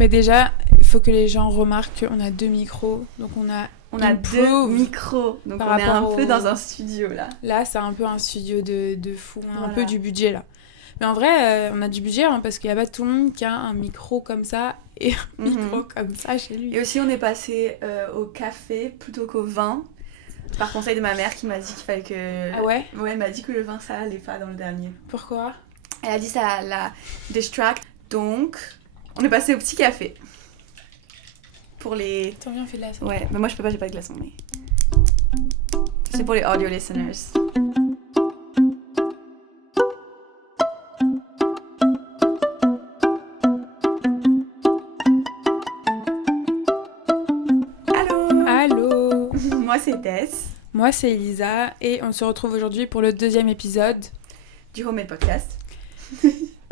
Mais déjà, il faut que les gens remarquent qu'on a 2 micros. Donc on a 2 micros. Donc on est un peu dans un studio là. Là, c'est un peu un studio de fou. On a Voilà. un peu du budget là. Mais en vrai, on a du budget parce qu'il n'y a pas tout le monde qui a un micro comme ça et un micro comme ça chez lui. Et aussi, on est passé au café plutôt qu'au vin. Par conseil de ma mère qui m'a dit qu'il fallait que... Ah ouais? Ouais, elle m'a dit que le vin, ça allait pas dans le dernier. Pourquoi? Elle a dit ça la distract. Donc, on est passé au petit café. Pour les... Attends, viens, on fait de la glaçon. Ouais, mais moi je peux pas, j'ai pas de glaçon, mais... C'est pour les audio listeners. Allô. Moi c'est Tess. Moi c'est Elisa et on se retrouve aujourd'hui pour le 2e épisode du Homemade Podcast.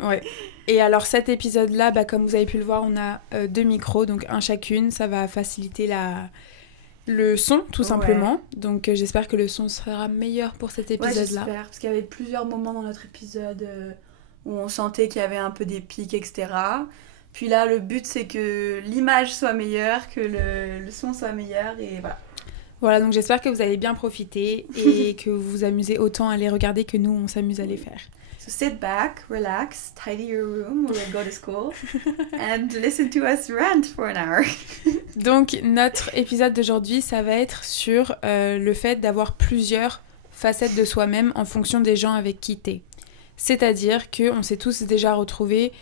Ouais. Et alors cet épisode-là, comme vous avez pu le voir, on a 2 micros, donc un chacune. Ça va faciliter le son, tout simplement. Donc j'espère que le son sera meilleur pour cet épisode-là. Ouais, j'espère, parce qu'il y avait plusieurs moments dans notre épisode où on sentait qu'il y avait un peu des pics, etc. Puis là, le but, c'est que l'image soit meilleure, que le son soit meilleur, et voilà. Voilà, donc j'espère que vous allez bien profiter et que vous vous amusez autant à les regarder que nous, on s'amuse à les faire. So sit back, relax, tidy your room when we go to school, and listen to us rant for an hour. Donc, notre épisode d'aujourd'hui, ça va être sur le fait d'avoir plusieurs facettes de soi-même en fonction des gens avec qui t'es. C'est-à-dire qu'on s'est tous déjà retrouvés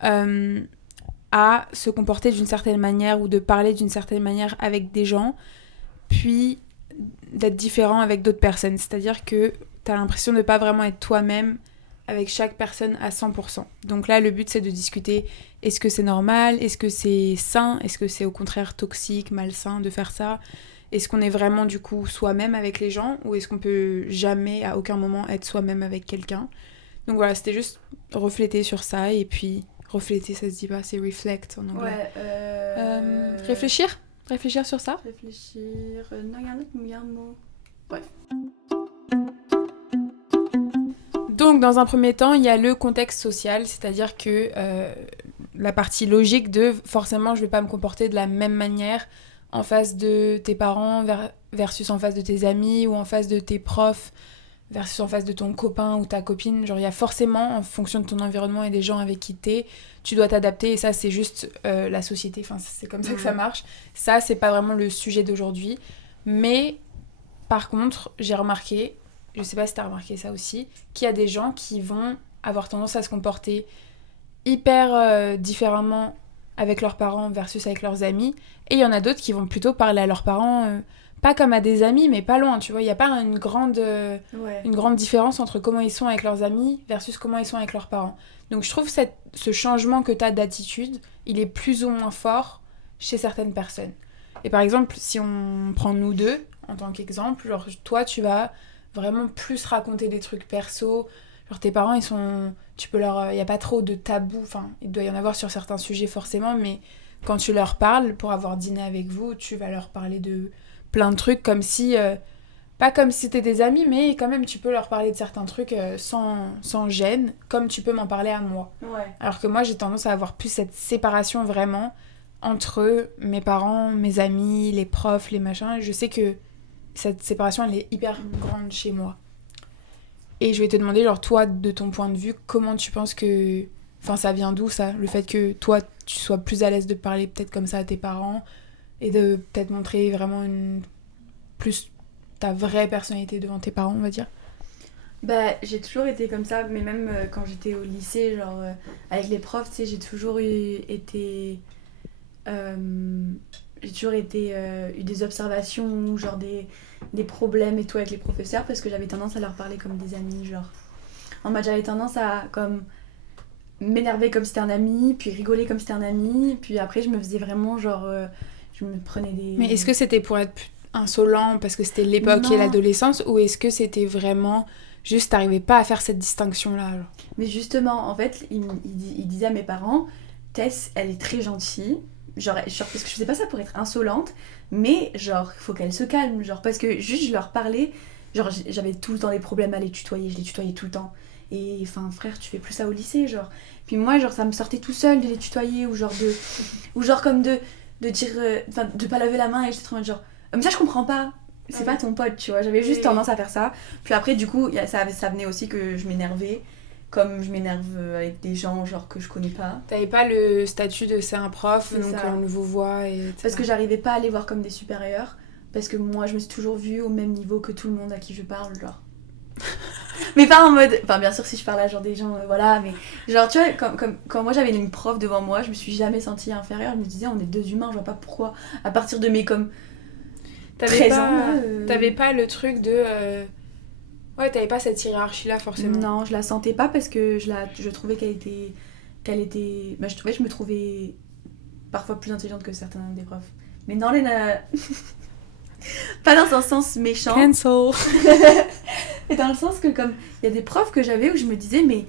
à se comporter d'une certaine manière ou de parler d'une certaine manière avec des gens, puis d'être différent avec d'autres personnes. C'est-à-dire que t'as l'impression de ne pas vraiment être toi-même avec chaque personne à 100%. Donc là, le but, c'est de discuter, est-ce que c'est normal? Est-ce que c'est sain? Est-ce que c'est au contraire toxique, malsain de faire ça? Est-ce qu'on est vraiment du coup soi-même avec les gens? Ou est-ce qu'on peut jamais, à aucun moment, être soi-même avec quelqu'un? Donc voilà, c'était juste refléter sur ça. Et puis, refléter, ça se dit pas, c'est reflect en anglais. Ouais, Réfléchir sur ça? Réfléchir... non, il y a un mot. Bref. Donc, dans un premier temps, il y a le contexte social, c'est-à-dire que la partie logique de forcément, je ne vais pas me comporter de la même manière en face de tes parents versus en face de tes amis ou en face de tes profs versus en face de ton copain ou ta copine. Genre, il y a forcément, en fonction de ton environnement et des gens avec qui t'es, tu dois t'adapter et ça, c'est juste la société. Enfin, c'est comme ça que ça marche. Ça, c'est pas vraiment le sujet d'aujourd'hui. Mais, par contre, j'ai remarqué... Je sais pas si t'as remarqué ça aussi, qu'il y a des gens qui vont avoir tendance à se comporter hyper différemment avec leurs parents versus avec leurs amis. Et il y en a d'autres qui vont plutôt parler à leurs parents, pas comme à des amis, mais pas loin, tu vois. Il n'y a pas une grande différence entre comment ils sont avec leurs amis versus comment ils sont avec leurs parents. Donc je trouve ce changement que t'as d'attitude, il est plus ou moins fort chez certaines personnes. Et par exemple, si on prend nous deux, en tant qu'exemple, genre toi, tu vas... vraiment plus raconter des trucs perso, genre tes parents tu peux leur, y a pas trop de tabous, enfin il doit y en avoir sur certains sujets forcément, mais quand tu leur parles pour avoir dîné avec vous, tu vas leur parler de plein de trucs comme si pas comme si c'était des amis, mais quand même tu peux leur parler de certains trucs sans gêne, comme tu peux m'en parler à moi. Ouais. Alors que moi j'ai tendance à avoir plus cette séparation vraiment entre mes parents, mes amis, les profs, les machins. Je sais que cette séparation, elle est hyper grande chez moi. Et je vais te demander, genre, toi, de ton point de vue, comment tu penses que... Enfin, ça vient d'où, ça? Le fait que toi, tu sois plus à l'aise de parler peut-être comme ça à tes parents et de peut-être montrer vraiment plus ta vraie personnalité devant tes parents, on va dire. Bah, j'ai toujours été comme ça, mais même quand j'étais au lycée, genre, avec les profs, tu sais, j'ai toujours eu des observations, genre des problèmes et tout avec les professeurs parce que j'avais tendance à leur parler comme des amis, genre. En mode, j'avais tendance à comme m'énerver comme si c'était un ami, puis rigoler comme si c'était un ami, puis après je me faisais vraiment genre... je me prenais des... Mais est-ce que c'était pour être insolent parce que c'était l'époque et l'adolescence, ou est-ce que c'était vraiment... Juste, t'arrivais pas à faire cette distinction-là, genre. Mais justement, en fait, il disait à mes parents, Tess, elle est très gentille, genre parce que je faisais pas ça pour être insolente, mais genre faut qu'elle se calme, genre parce que juste je leur parlais, genre j'avais tout le temps des problèmes à les tutoyer, je les tutoyais tout le temps, Et enfin, frère, tu fais plus ça au lycée, genre. Puis moi, genre, ça me sortait tout seul de les tutoyer, ou genre comme de dire, enfin, de pas lever la main, et j'étais trop en mode genre, mais ça, je comprends pas. C'est pas ton pote, tu vois. J'avais juste tendance à faire ça. Puis après, du coup, ça venait aussi que je m'énervais. Comme je m'énerve avec des gens, genre, que je connais pas. T'avais pas le statut de c'est un prof, C'est donc ça. on vous voit et... Parce que j'arrivais pas à les voir comme des supérieurs. Parce que moi, je me suis toujours vue au même niveau que tout le monde à qui je parle, genre. Mais pas en mode... Enfin, bien sûr, si je parle à genre des gens, voilà, mais... Genre, tu vois, quand moi, j'avais une prof devant moi, je me suis jamais sentie inférieure. Je me disais, on est deux humains, je vois pas pourquoi. À partir de mes, comme... T'avais 13 pas, ans, là... t'avais pas le truc de... Ouais, t'avais pas cette hiérarchie-là, forcément. Non, je la sentais pas parce que je trouvais qu'elle était... Bah, je me trouvais parfois plus intelligente que certains des profs. Mais non, pas dans un sens méchant. Cancel. Mais dans le sens que comme il y a des profs que j'avais où je me disais mais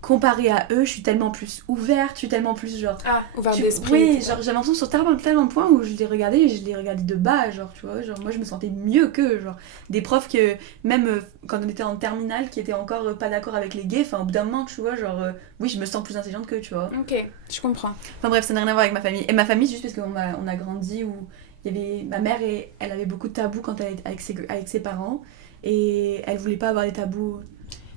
comparé à eux, je suis tellement plus ouverte, je suis tellement plus genre Ouvert d'esprit. Oui, etc. genre j'avais l'impression sur tellement de points où je les regardais et je les regardais de bas, genre tu vois, genre moi je me sentais mieux qu'eux, genre des profs que même quand on était en terminale qui étaient encore pas d'accord avec les gays, enfin au bout d'un moment, tu vois, genre oui, je me sens plus intelligente qu'eux, tu vois. Ok, je comprends. Enfin bref, ça n'a rien à voir avec ma famille. Et ma famille, c'est juste parce on a grandi où il y avait ma mère et elle avait beaucoup de tabous quand elle était avec ses parents et elle voulait pas avoir des tabous.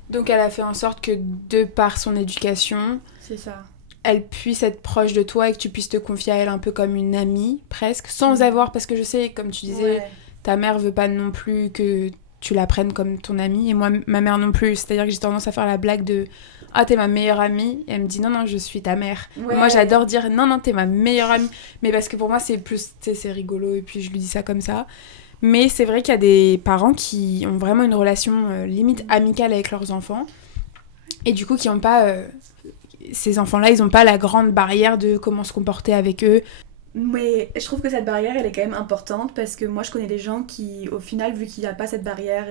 Donc elle a fait en sorte que de par son éducation, C'est ça. elle puisse être proche de toi et que tu puisses te confier à elle un peu comme une amie, presque, sans avoir, parce que je sais, comme tu disais, Ouais. ta mère veut pas non plus que tu la prennes comme ton amie, et moi, ma mère non plus, c'est-à-dire que j'ai tendance à faire la blague de « Ah, t'es ma meilleure amie », et elle me dit « Non, non, je suis ta mère Ouais. ». Moi, j'adore dire « Non, non, t'es ma meilleure amie », mais parce que pour moi, c'est plus, tu sais, c'est rigolo, et puis je lui dis ça comme ça. Mais c'est vrai qu'il y a des parents qui ont vraiment une relation limite amicale avec leurs enfants, et du coup qui n'ont pas... ces enfants-là, ils n'ont pas la grande barrière de comment se comporter avec eux. Mais je trouve que cette barrière, elle est quand même importante parce que moi, je connais des gens qui, au final, vu qu'il n'y a pas cette barrière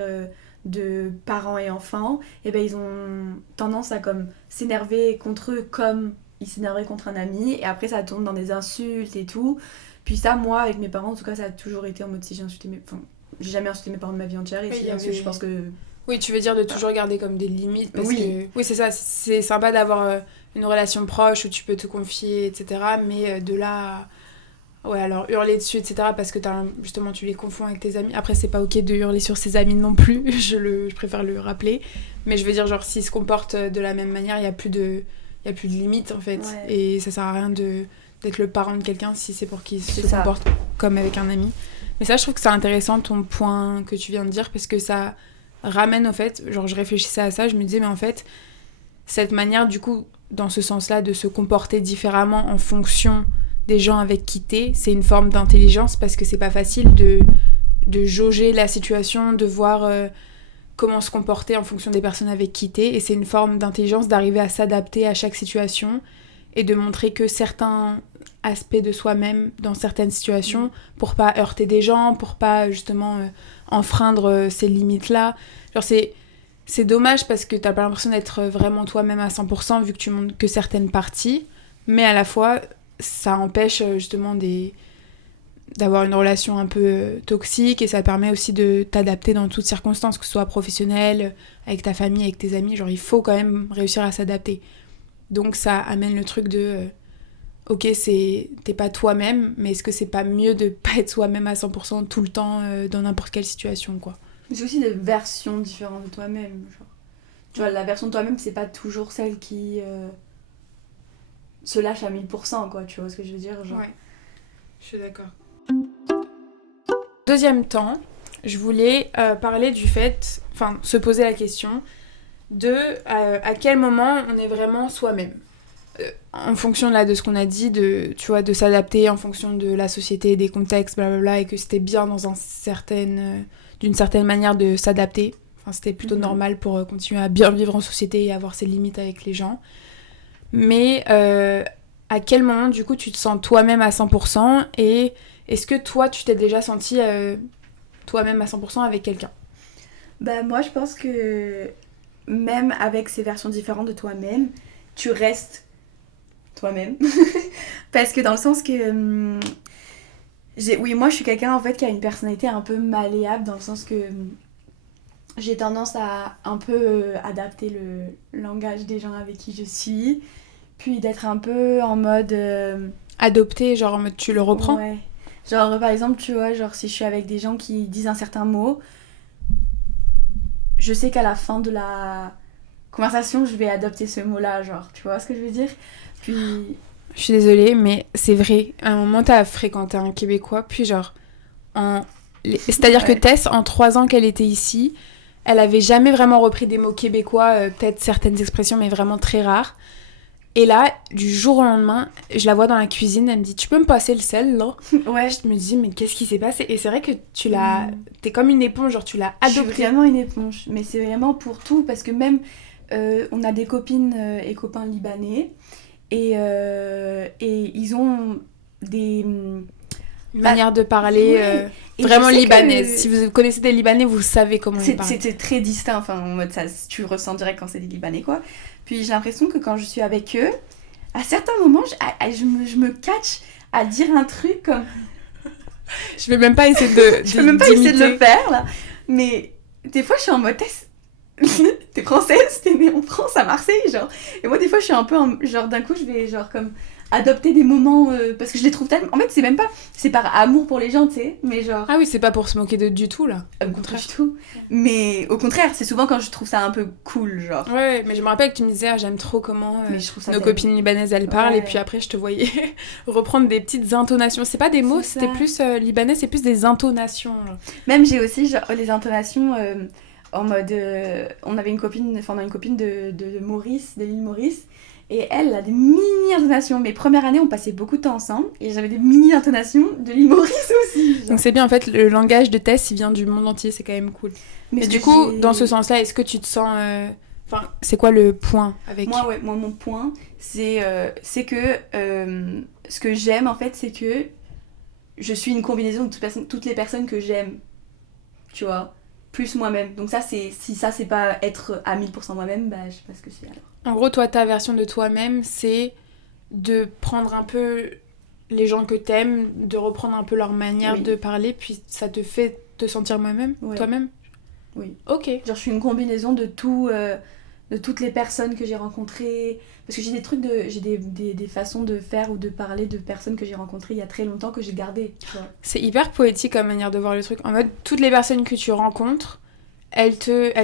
de parents et enfants, et ben ils ont tendance à comme s'énerver contre eux comme ils s'énerveraient contre un ami, et après ça tombe dans des insultes et tout. Puis ça, moi, avec mes parents, en tout cas, ça a toujours été en mode si j'ai insulté mes... Enfin, j'ai jamais insulté mes parents de ma vie entière, et Oui, si j'ai insulté, je pense que... Oui, tu veux dire de toujours garder comme des limites parce Oui. que... Oui, c'est ça, c'est sympa d'avoir une relation proche où tu peux te confier, etc. Mais de là... Ouais, alors hurler dessus, etc. parce que justement tu les confonds avec tes amis. Après, c'est pas ok de hurler sur ses amis non plus, je préfère le rappeler. Mais je veux dire, genre, s'ils se comportent de la même manière, il y a plus de limite en fait. Ouais. Et ça sert à rien d'être le parent de quelqu'un si c'est pour qu'il se C'est ça. comporte comme avec un ami. Mais ça, je trouve que c'est intéressant ton point que tu viens de dire parce que ça ramène au fait, genre je réfléchissais à ça, je me disais, mais en fait, cette manière du coup, dans ce sens-là, de se comporter différemment en fonction des gens avec qui t'es, c'est une forme d'intelligence parce que c'est pas facile de jauger la situation, de voir comment se comporter en fonction des personnes avec qui t'es, et c'est une forme d'intelligence d'arriver à s'adapter à chaque situation et de montrer que certains aspects de soi-même dans certaines situations pour pas heurter des gens, pour pas justement enfreindre ces limites-là. Genre c'est dommage parce que t'as pas l'impression d'être vraiment toi-même à 100% vu que tu montres que certaines parties, mais à la fois ça empêche justement d'avoir une relation un peu toxique et ça permet aussi de t'adapter dans toutes circonstances, que ce soit professionnel, avec ta famille, avec tes amis. Genre il faut quand même réussir à s'adapter. Donc ça amène le truc de ok, t'es pas toi-même, mais est-ce que c'est pas mieux de pas être soi-même à 100% tout le temps dans n'importe quelle situation, quoi. Mais c'est aussi des versions différentes de toi-même, genre. Tu vois, la version de toi-même, c'est pas toujours celle qui se lâche à 1000%, quoi, tu vois ce que je veux dire, genre. Ouais, je suis d'accord. Deuxième temps, je voulais parler du fait, enfin, se poser la question de à quel moment on est vraiment soi-même. En fonction là, de ce qu'on a dit, tu vois, de s'adapter en fonction de la société, des contextes, blablabla, et que c'était bien d'une certaine manière de s'adapter. Enfin, c'était plutôt normal pour continuer à bien vivre en société et avoir ses limites avec les gens. Mais à quel moment, du coup, tu te sens toi-même à 100% et est-ce que toi, tu t'es déjà senti toi-même à 100% avec quelqu'un ? Bah moi, je pense que même avec ces versions différentes de toi-même, tu restes toi-même. Parce que dans le sens que... oui, moi, je suis quelqu'un, en fait, qui a une personnalité un peu malléable, dans le sens que... j'ai tendance à un peu adapter le langage des gens avec qui je suis, puis d'être un peu en mode... Adopter, genre en mode tu le reprends. Ouais. Genre, par exemple, tu vois, genre si je suis avec des gens qui disent un certain mot, je sais qu'à la fin de la conversation, je vais adopter ce mot-là, genre, tu vois ce que je veux dire? Puis... Je suis désolée, mais c'est vrai. À un moment, t'as fréquenté un Québécois, puis genre, c'est-à-dire que Ouais. Tess, en 3 ans qu'elle était ici, elle avait jamais vraiment repris des mots québécois, peut-être certaines expressions, mais vraiment très rares. Et là, du jour au lendemain, je la vois dans la cuisine, elle me dit, tu peux me passer le sel, là? Ouais. Je me dis, mais qu'est-ce qui s'est passé? Et c'est vrai que Mm. t'es comme une éponge, genre tu l'as Je suis adopté. vraiment une éponge, mais c'est vraiment pour tout, parce que même, on a des copines et copains libanais, et ils ont des... Une manière de parler Ouais. Et vraiment je sais libanaise. que Si vous connaissez des Libanais, vous savez comment ils parlent. c'est très distinct, enfin, en mode ça, tu ressens direct quand c'est des Libanais, quoi. Puis j'ai l'impression que quand je suis avec eux, à certains moments, je me catch à dire un truc comme... Je vais même pas essayer de Je peux même pas essayer de le d'imiter. faire, là. Mais des fois, je suis en mode... T'es française, t'es née en France, à Marseille, genre. Et moi, des fois, je suis un peu genre, d'un coup, je vais, genre, comme, adopter des moments, parce que je les trouve tellement... En fait, c'est même pas... C'est par amour pour les gens, tu sais, mais genre... Ah oui, c'est pas pour se moquer de du tout là. Au Pas contraire. du tout. Mais au contraire, c'est souvent quand je trouve ça un peu cool, genre. Ouais, mais je me rappelle que tu me disais, ah, j'aime trop comment Mais je trouve ça nos tellement... copines libanaises elles parlent, et Ouais. puis après je te voyais reprendre des petites intonations. C'est pas des mots, C'est c'était ça. plus libanais, c'est plus des intonations. Genre. Même j'ai aussi genre, les intonations en mode... on avait une copine, enfin on a une copine de Maurice, de l'île Maurice, et elle a des mini intonations. Mes premières années, on passait beaucoup de temps ensemble, et j'avais des mini intonations de l'île Maurice aussi. Genre. Donc c'est bien en fait, le langage de Tess il vient du monde entier, c'est quand même cool. Mais Et ce du que coup, j'ai- dans ce sens-là, est-ce que tu te sens. Enfin, c'est quoi le point avec. Moi, ouais, moi, mon point, c'est que ce que j'aime, en fait, c'est que je suis une combinaison de toutes les personnes que j'aime, tu vois, plus moi-même. Donc ça, si ça, c'est pas être à 1000% moi-même, bah, je sais pas ce que c'est alors. En gros, toi, ta version de toi-même, c'est de prendre un peu les gens que t'aimes, de reprendre un peu leur manière Oui. de parler, puis ça te fait te sentir moi-même, Ouais. toi-même. Oui. Ok. Genre, je suis une combinaison de tout, de toutes les personnes que j'ai rencontrées. Parce que j'ai des trucs j'ai des façons de faire ou de parler de personnes que j'ai rencontrées il y a très longtemps que j'ai gardées, tu vois. C'est hyper poétique comme manière de voir le truc. En mode, toutes les personnes que tu rencontres, elles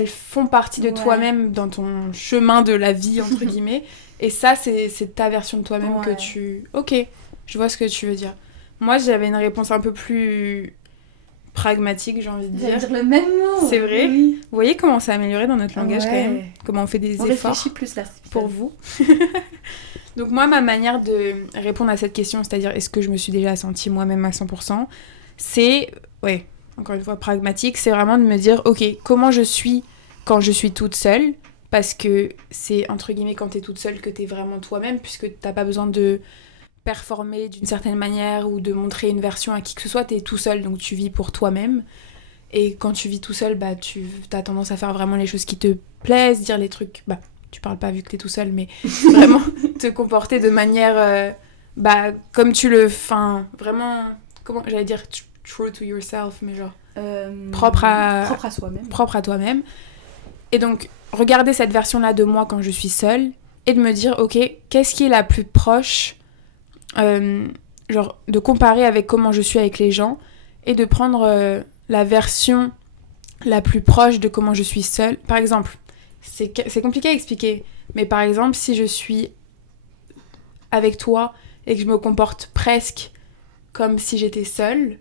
font partie de Ouais. toi-même dans ton chemin de la vie, entre guillemets. Et ça, c'est ta version de toi-même que Ouais. tu... Ok, je vois ce que tu veux dire. Moi, j'avais une réponse un peu plus pragmatique, j'ai envie de J'allais dire. dire le même mot. C'est vrai. Oui. Vous voyez comment c'est amélioré dans notre langage Ouais. quand même. Comment on fait des On efforts réfléchit plus là. pour vous. Donc moi, ma manière de répondre à cette question, c'est-à-dire est-ce que je me suis déjà sentie moi-même à 100%, c'est, ouais, encore une fois, pragmatique, c'est vraiment de me dire, ok, comment je suis quand je suis toute seule, parce que c'est, entre guillemets, quand t'es toute seule que t'es vraiment toi-même, puisque t'as pas besoin de performer d'une certaine manière ou de montrer une version à qui que ce soit, t'es tout seul, donc tu vis pour toi-même. Et quand tu vis tout seul, bah, tu as tendance à faire vraiment les choses qui te plaisent, dire les trucs... Bah, tu parles pas vu que t'es tout seul, mais vraiment te comporter de manière... bah, comme tu le... Enfin, vraiment... Comment j'allais dire true to yourself, mais genre... Propre à soi-même. propre à toi-même. Et donc, regarder cette version-là de moi quand je suis seule et de me dire, ok, qu'est-ce qui est la plus proche genre, de comparer avec comment je suis avec les gens et de prendre la version la plus proche de comment je suis seule. Par exemple, c'est compliqué à expliquer, mais par exemple, si je suis avec toi et que je me comporte presque comme si j'étais seule,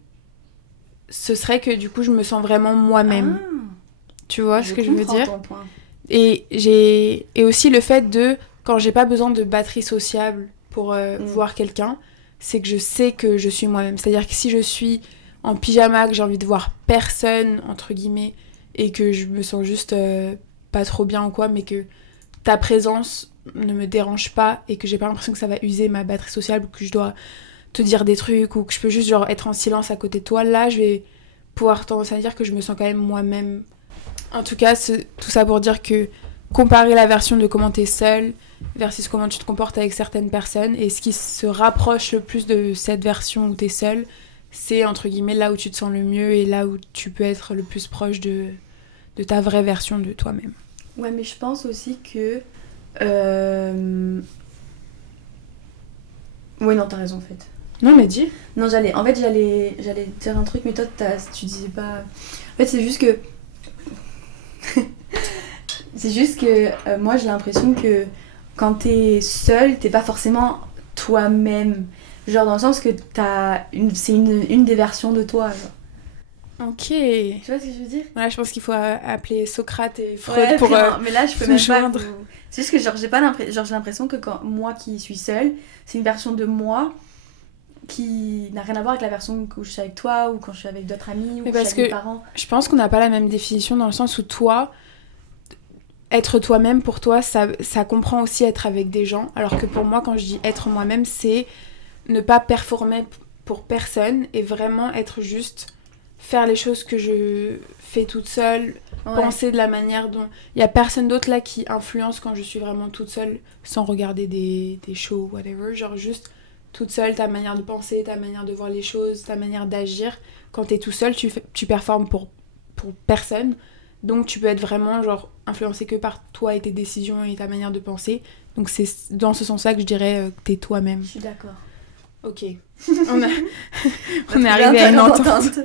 ce serait que du coup, je me sens vraiment moi-même. Ah, Tu vois ce que je veux comprends dire? ton point. Et aussi le fait de, quand j'ai pas besoin de batterie sociable pour voir quelqu'un, c'est que je sais que je suis moi-même. C'est-à-dire que si je suis en pyjama, que j'ai envie de voir personne, entre guillemets, et que je me sens juste pas trop bien ou quoi, mais que ta présence ne me dérange pas et que j'ai pas l'impression que ça va user ma batterie sociale ou que je dois te dire des trucs ou que je peux juste genre être en silence à côté de toi, là je vais pouvoir tendance à dire que je me sens quand même moi-même. En tout cas, tout ça pour dire que comparer la version de comment t'es seule versus comment tu te comportes avec certaines personnes, et ce qui se rapproche le plus de cette version où t'es seule, c'est entre guillemets là où tu te sens le mieux et là où tu peux être le plus proche de ta vraie version de toi-même. Ouais, mais je pense aussi que... Ouais, non, t'as raison, en fait. Non, mais dis. Non, j'allais dire un truc, mais toi, tu disais pas... En fait, c'est juste que... moi, j'ai l'impression que quand t'es seule, t'es pas forcément toi-même. Genre, dans le sens que c'est une des versions de toi, genre. Ok. Tu vois ce que je veux dire? Voilà, je pense qu'il faut appeler Socrate et Freud Ouais, pour mais là, je peux se même joindre. pas... C'est juste que genre, j'ai l'impression que quand moi qui suis seule, c'est une version de moi qui n'a rien à voir avec la version où je suis avec toi ou quand je suis avec d'autres amis ou Mais quand je parce suis avec que mes parents. je pense qu'on n'a pas la même définition dans le sens où toi, être toi-même pour toi, ça comprend aussi être avec des gens. Alors que pour moi, quand je dis être moi-même, c'est ne pas performer pour personne et vraiment être juste faire les choses que je fais toute seule, penser de la manière dont... Il y a personne d'autre là qui influence quand je suis vraiment toute seule sans regarder des shows, whatever. Genre juste toute seule, ta manière de penser, ta manière de voir les choses, ta manière d'agir. Quand t'es tout seul, tu performes pour personne. Donc tu peux être vraiment genre influencé que par toi et tes décisions et ta manière de penser. Donc c'est dans ce sens-là que je dirais que t'es toi-même. Je suis d'accord. Ok. On est arrivé à une entente.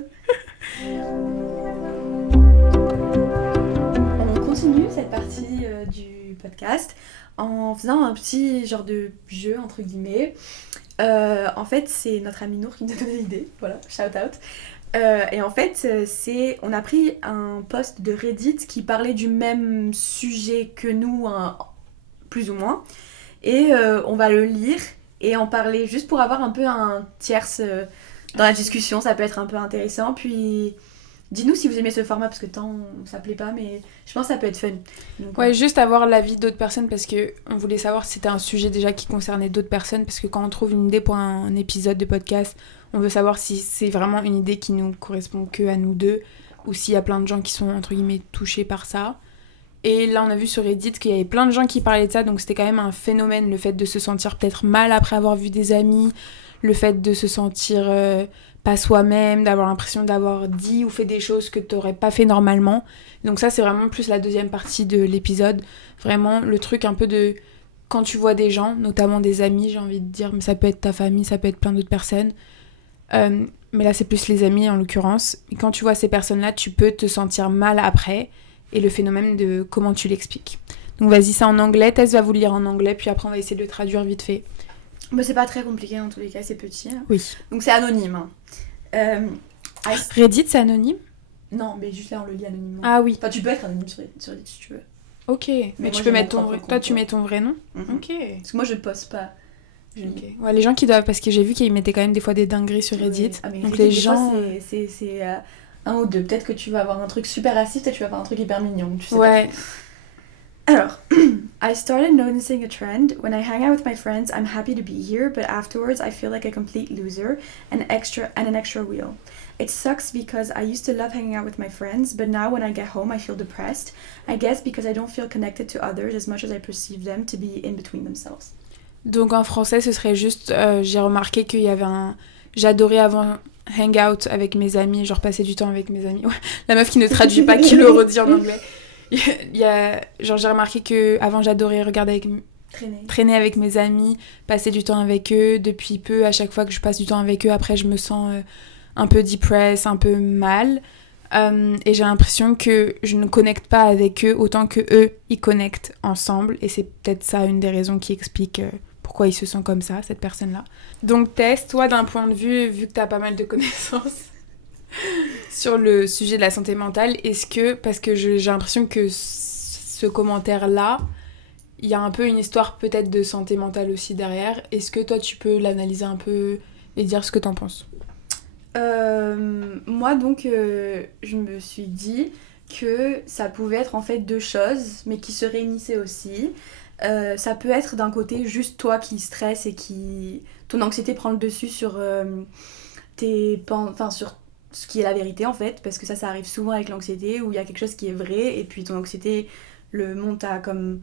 On continue cette partie du podcast en faisant un petit genre de jeu entre guillemets. En fait, c'est notre ami Nour qui nous a donné l'idée. Voilà, shout out. Et en fait, on a pris un post de Reddit qui parlait du même sujet que nous, plus ou moins. Et on va le lire et en parler juste pour avoir un peu un tierce dans la discussion. Ça peut être un peu intéressant. Puis dis-nous si vous aimez ce format parce que tant ça plaît pas, mais je pense que ça peut être fun. Donc, ouais, juste avoir l'avis d'autres personnes parce qu'on voulait savoir si c'était un sujet déjà qui concernait d'autres personnes. Parce que quand on trouve une idée pour un épisode de podcast, on veut savoir si c'est vraiment une idée qui nous correspond que à nous deux ou s'il y a plein de gens qui sont entre guillemets touchés par ça. Et là, on a vu sur Reddit qu'il y avait plein de gens qui parlaient de ça, donc c'était quand même un phénomène, le fait de se sentir peut-être mal après avoir vu des amis, le fait de se sentir pas soi-même, d'avoir l'impression d'avoir dit ou fait des choses que t'aurais pas fait normalement. Donc ça, c'est vraiment plus la deuxième partie de l'épisode. Vraiment, le truc un peu de... Quand tu vois des gens, notamment des amis, j'ai envie de dire, mais ça peut être ta famille, ça peut être plein d'autres personnes. Mais là, c'est plus les amis, en l'occurrence. Et quand tu vois ces personnes-là, tu peux te sentir mal après. Et le phénomène de comment tu l'expliques. Donc vas-y, c'est en anglais. Tess va vous le lire en anglais, puis après on va essayer de le traduire vite fait. Mais c'est pas très compliqué en tous les cas, c'est petit. Hein. Oui. Donc c'est anonyme. Reddit, c'est anonyme ? Non, mais juste là on le lit anonymement. Ah oui. Enfin, tu peux être anonyme sur Reddit si tu veux. Ok, mais tu peux mettre ton vrai... Toi, tu mets ton vrai nom ? Ok. Parce que moi je poste pas. Okay. Ouais, les gens qui doivent... Parce que j'ai vu qu'ils mettaient quand même des fois des dingueries sur Reddit. Ah, donc Reddit, les gens... c'est un ou deux. Peut-être que tu vas avoir un truc super raciste, peut-être que tu vas avoir un truc hyper mignon. Tu sais ouais. Pas. Alors, I started noticing a trend. When I hang out with my friends, I'm happy to be here, but afterwards I feel like a complete loser and an extra wheel. It sucks because I used to love hanging out with my friends, but now when I get home I feel depressed. I guess because I don't feel connected to others as much as I perceive them to be in between themselves. Donc en français, ce serait juste... j'ai remarqué qu'il y avait un... J'adorais avant hangout avec mes amis, genre passer du temps avec mes amis. Ouais. La meuf qui ne traduit pas, qui le redit en anglais. Genre j'ai remarqué que avant j'adorais regarder traîner avec mes amis, passer du temps avec eux. Depuis peu, à chaque fois que je passe du temps avec eux, après je me sens un peu depressed, un peu mal. Et j'ai l'impression que je ne connecte pas avec eux autant que eux ils connectent ensemble. Et c'est peut-être ça une des raisons qui explique pourquoi il se sent comme ça, cette personne-là. Donc Tess, toi d'un point de vue, vu que t'as pas mal de connaissances sur le sujet de la santé mentale, est-ce que, parce que j'ai l'impression que ce commentaire-là, il y a un peu une histoire peut-être de santé mentale aussi derrière, est-ce que toi tu peux l'analyser un peu et dire ce que t'en penses ? Moi donc, je me suis dit que ça pouvait être en fait deux choses, mais qui se réunissaient aussi. Ça peut être d'un côté juste toi qui stresses et qui... Ton anxiété prend le dessus sur sur ce qui est la vérité en fait, parce que ça arrive souvent avec l'anxiété où il y a quelque chose qui est vrai et puis ton anxiété le monte à comme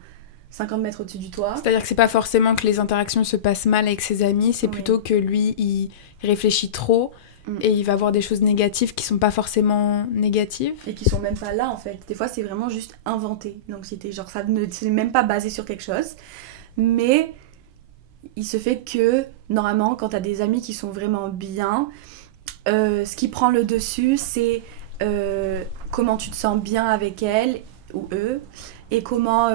50 mètres au-dessus du toit. C'est-à-dire que c'est pas forcément que les interactions se passent mal avec ses amis, c'est plutôt que lui il réfléchit trop Et il va voir des choses négatives qui sont pas forcément négatives. Et qui sont même pas là, en fait. Des fois, c'est vraiment juste inventé, l'anxiété. Genre, ça ne c'est même pas basé sur quelque chose. Mais il se fait que, normalement, quand t'as des amis qui sont vraiment bien, ce qui prend le dessus, c'est comment tu te sens bien avec elles ou eux, et comment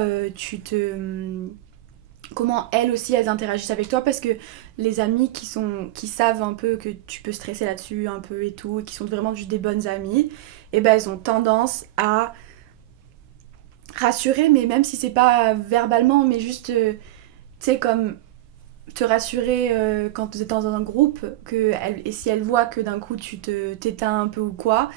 comment elles aussi elles interagissent avec toi, parce que les amis qui savent un peu que tu peux stresser là-dessus un peu et tout, et qui sont vraiment juste des bonnes amies, et ben elles ont tendance à rassurer, mais même si c'est pas verbalement, mais juste tu sais, comme te rassurer quand vous êtes dans un groupe, et si elles voient que d'un coup tu t'éteins un peu ou quoi,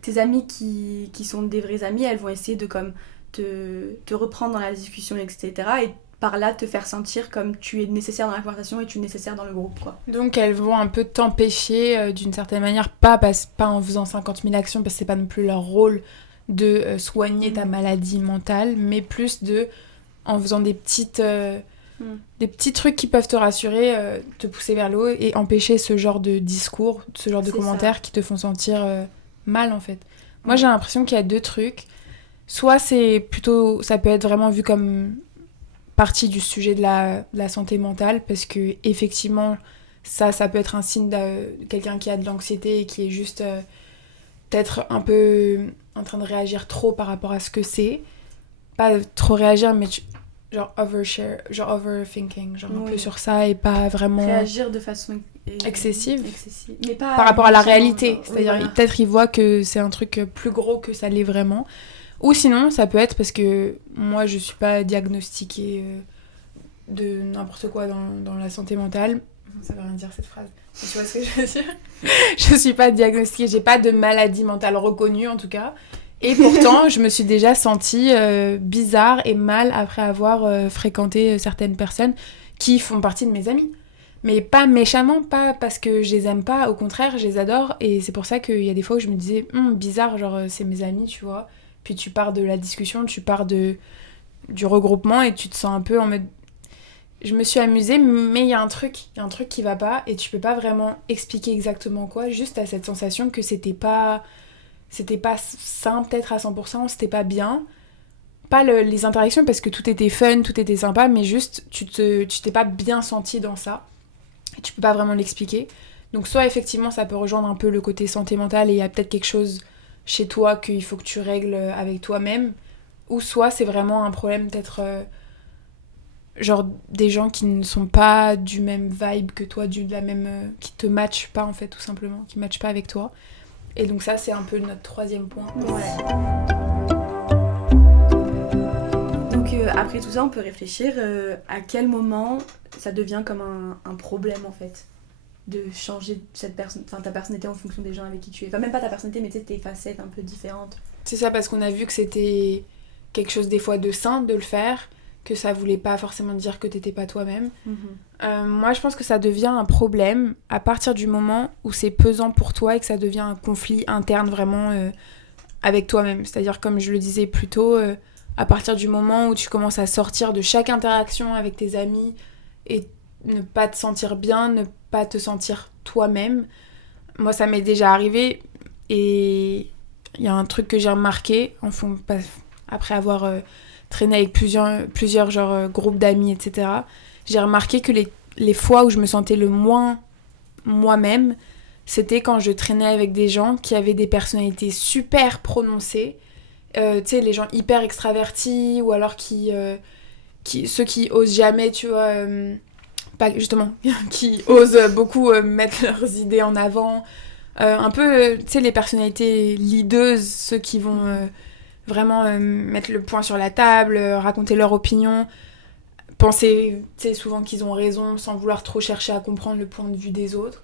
tes amis qui sont des vrais amis, elles vont essayer de comme te reprendre dans la discussion, etc. Et par là te faire sentir comme tu es nécessaire dans la conversation et tu es nécessaire dans le groupe, quoi. Donc elles vont un peu t'empêcher d'une certaine manière, pas en faisant 50 000 actions, parce que c'est pas non plus leur rôle de soigner ta maladie mentale, mais plus en faisant des petits trucs qui peuvent te rassurer, te pousser vers le haut et empêcher ce genre de discours, ce genre de commentaires qui te font sentir mal, en fait. Moi, j'ai l'impression qu'il y a deux trucs. Soit ça peut être vraiment vu comme partie du sujet de la santé mentale, parce que effectivement, ça peut être un signe de quelqu'un qui a de l'anxiété et qui est juste peut-être un peu en train de réagir trop par rapport à ce que c'est. Pas trop réagir, mais genre overshare, genre overthinking, genre un peu sur ça et pas vraiment réagir de façon excessive. Mais pas par rapport à la réalité. Genre, C'est-à-dire, voilà. peut-être il voit que c'est un truc plus gros que ça l'est vraiment. Ou sinon, ça peut être parce que moi, je suis pas diagnostiquée de n'importe quoi dans la santé mentale. Ça veut rien dire, cette phrase. Tu vois ce que je veux dire ? Je suis pas diagnostiquée, j'ai pas de maladie mentale reconnue, en tout cas. Et pourtant, je me suis déjà sentie bizarre et mal après avoir fréquenté certaines personnes qui font partie de mes amis. Mais pas méchamment, pas parce que je les aime pas, au contraire, je les adore. Et c'est pour ça qu'il y a des fois où je me disais, bizarre, genre c'est mes amis, tu vois. Puis tu pars de la discussion, tu pars du regroupement et tu te sens un peu en mode... Je me suis amusée, mais il y a un truc qui va pas et tu peux pas vraiment expliquer exactement quoi. Juste t'as cette sensation que c'était pas sain peut-être à 100%, c'était pas bien. Pas les interactions parce que tout était fun, tout était sympa, mais juste tu t'es pas bien senti dans ça. Et tu peux pas vraiment l'expliquer. Donc soit effectivement ça peut rejoindre un peu le côté santé mentale et il y a peut-être quelque chose chez toi qu'il faut que tu règles avec toi-même, ou soit c'est vraiment un problème peut-être genre des gens qui ne sont pas du même vibe que toi, de la même qui te matchent pas en fait, tout simplement, qui matchent pas avec toi. Et donc ça c'est un peu notre troisième point. Donc après tout ça on peut réfléchir à quel moment ça devient comme un problème en fait, de changer ta personnalité en fonction des gens avec qui tu es. Enfin, même pas ta personnalité, mais tu sais, tes facettes un peu différentes. C'est ça, parce qu'on a vu que c'était quelque chose des fois de sain de le faire, que ça voulait pas forcément dire que t'étais pas toi-même. Moi, je pense que ça devient un problème à partir du moment où c'est pesant pour toi et que ça devient un conflit interne vraiment avec toi-même. C'est-à-dire, comme je le disais plus tôt, à partir du moment où tu commences à sortir de chaque interaction avec tes amis et ne pas te sentir bien, ne pas te sentir toi-même. Moi, ça m'est déjà arrivé et il y a un truc que j'ai remarqué après avoir traîné avec plusieurs genre, groupes d'amis, etc. J'ai remarqué que les fois où je me sentais le moins moi-même, c'était quand je traînais avec des gens qui avaient des personnalités super prononcées. Tu sais, les gens hyper extravertis ou alors ceux qui osent jamais, tu vois... pas justement, qui osent beaucoup mettre leurs idées en avant. Un peu, tu sais, les personnalités leaders, ceux qui vont vraiment mettre le point sur la table, raconter leur opinion, penser, tu sais, souvent qu'ils ont raison sans vouloir trop chercher à comprendre le point de vue des autres.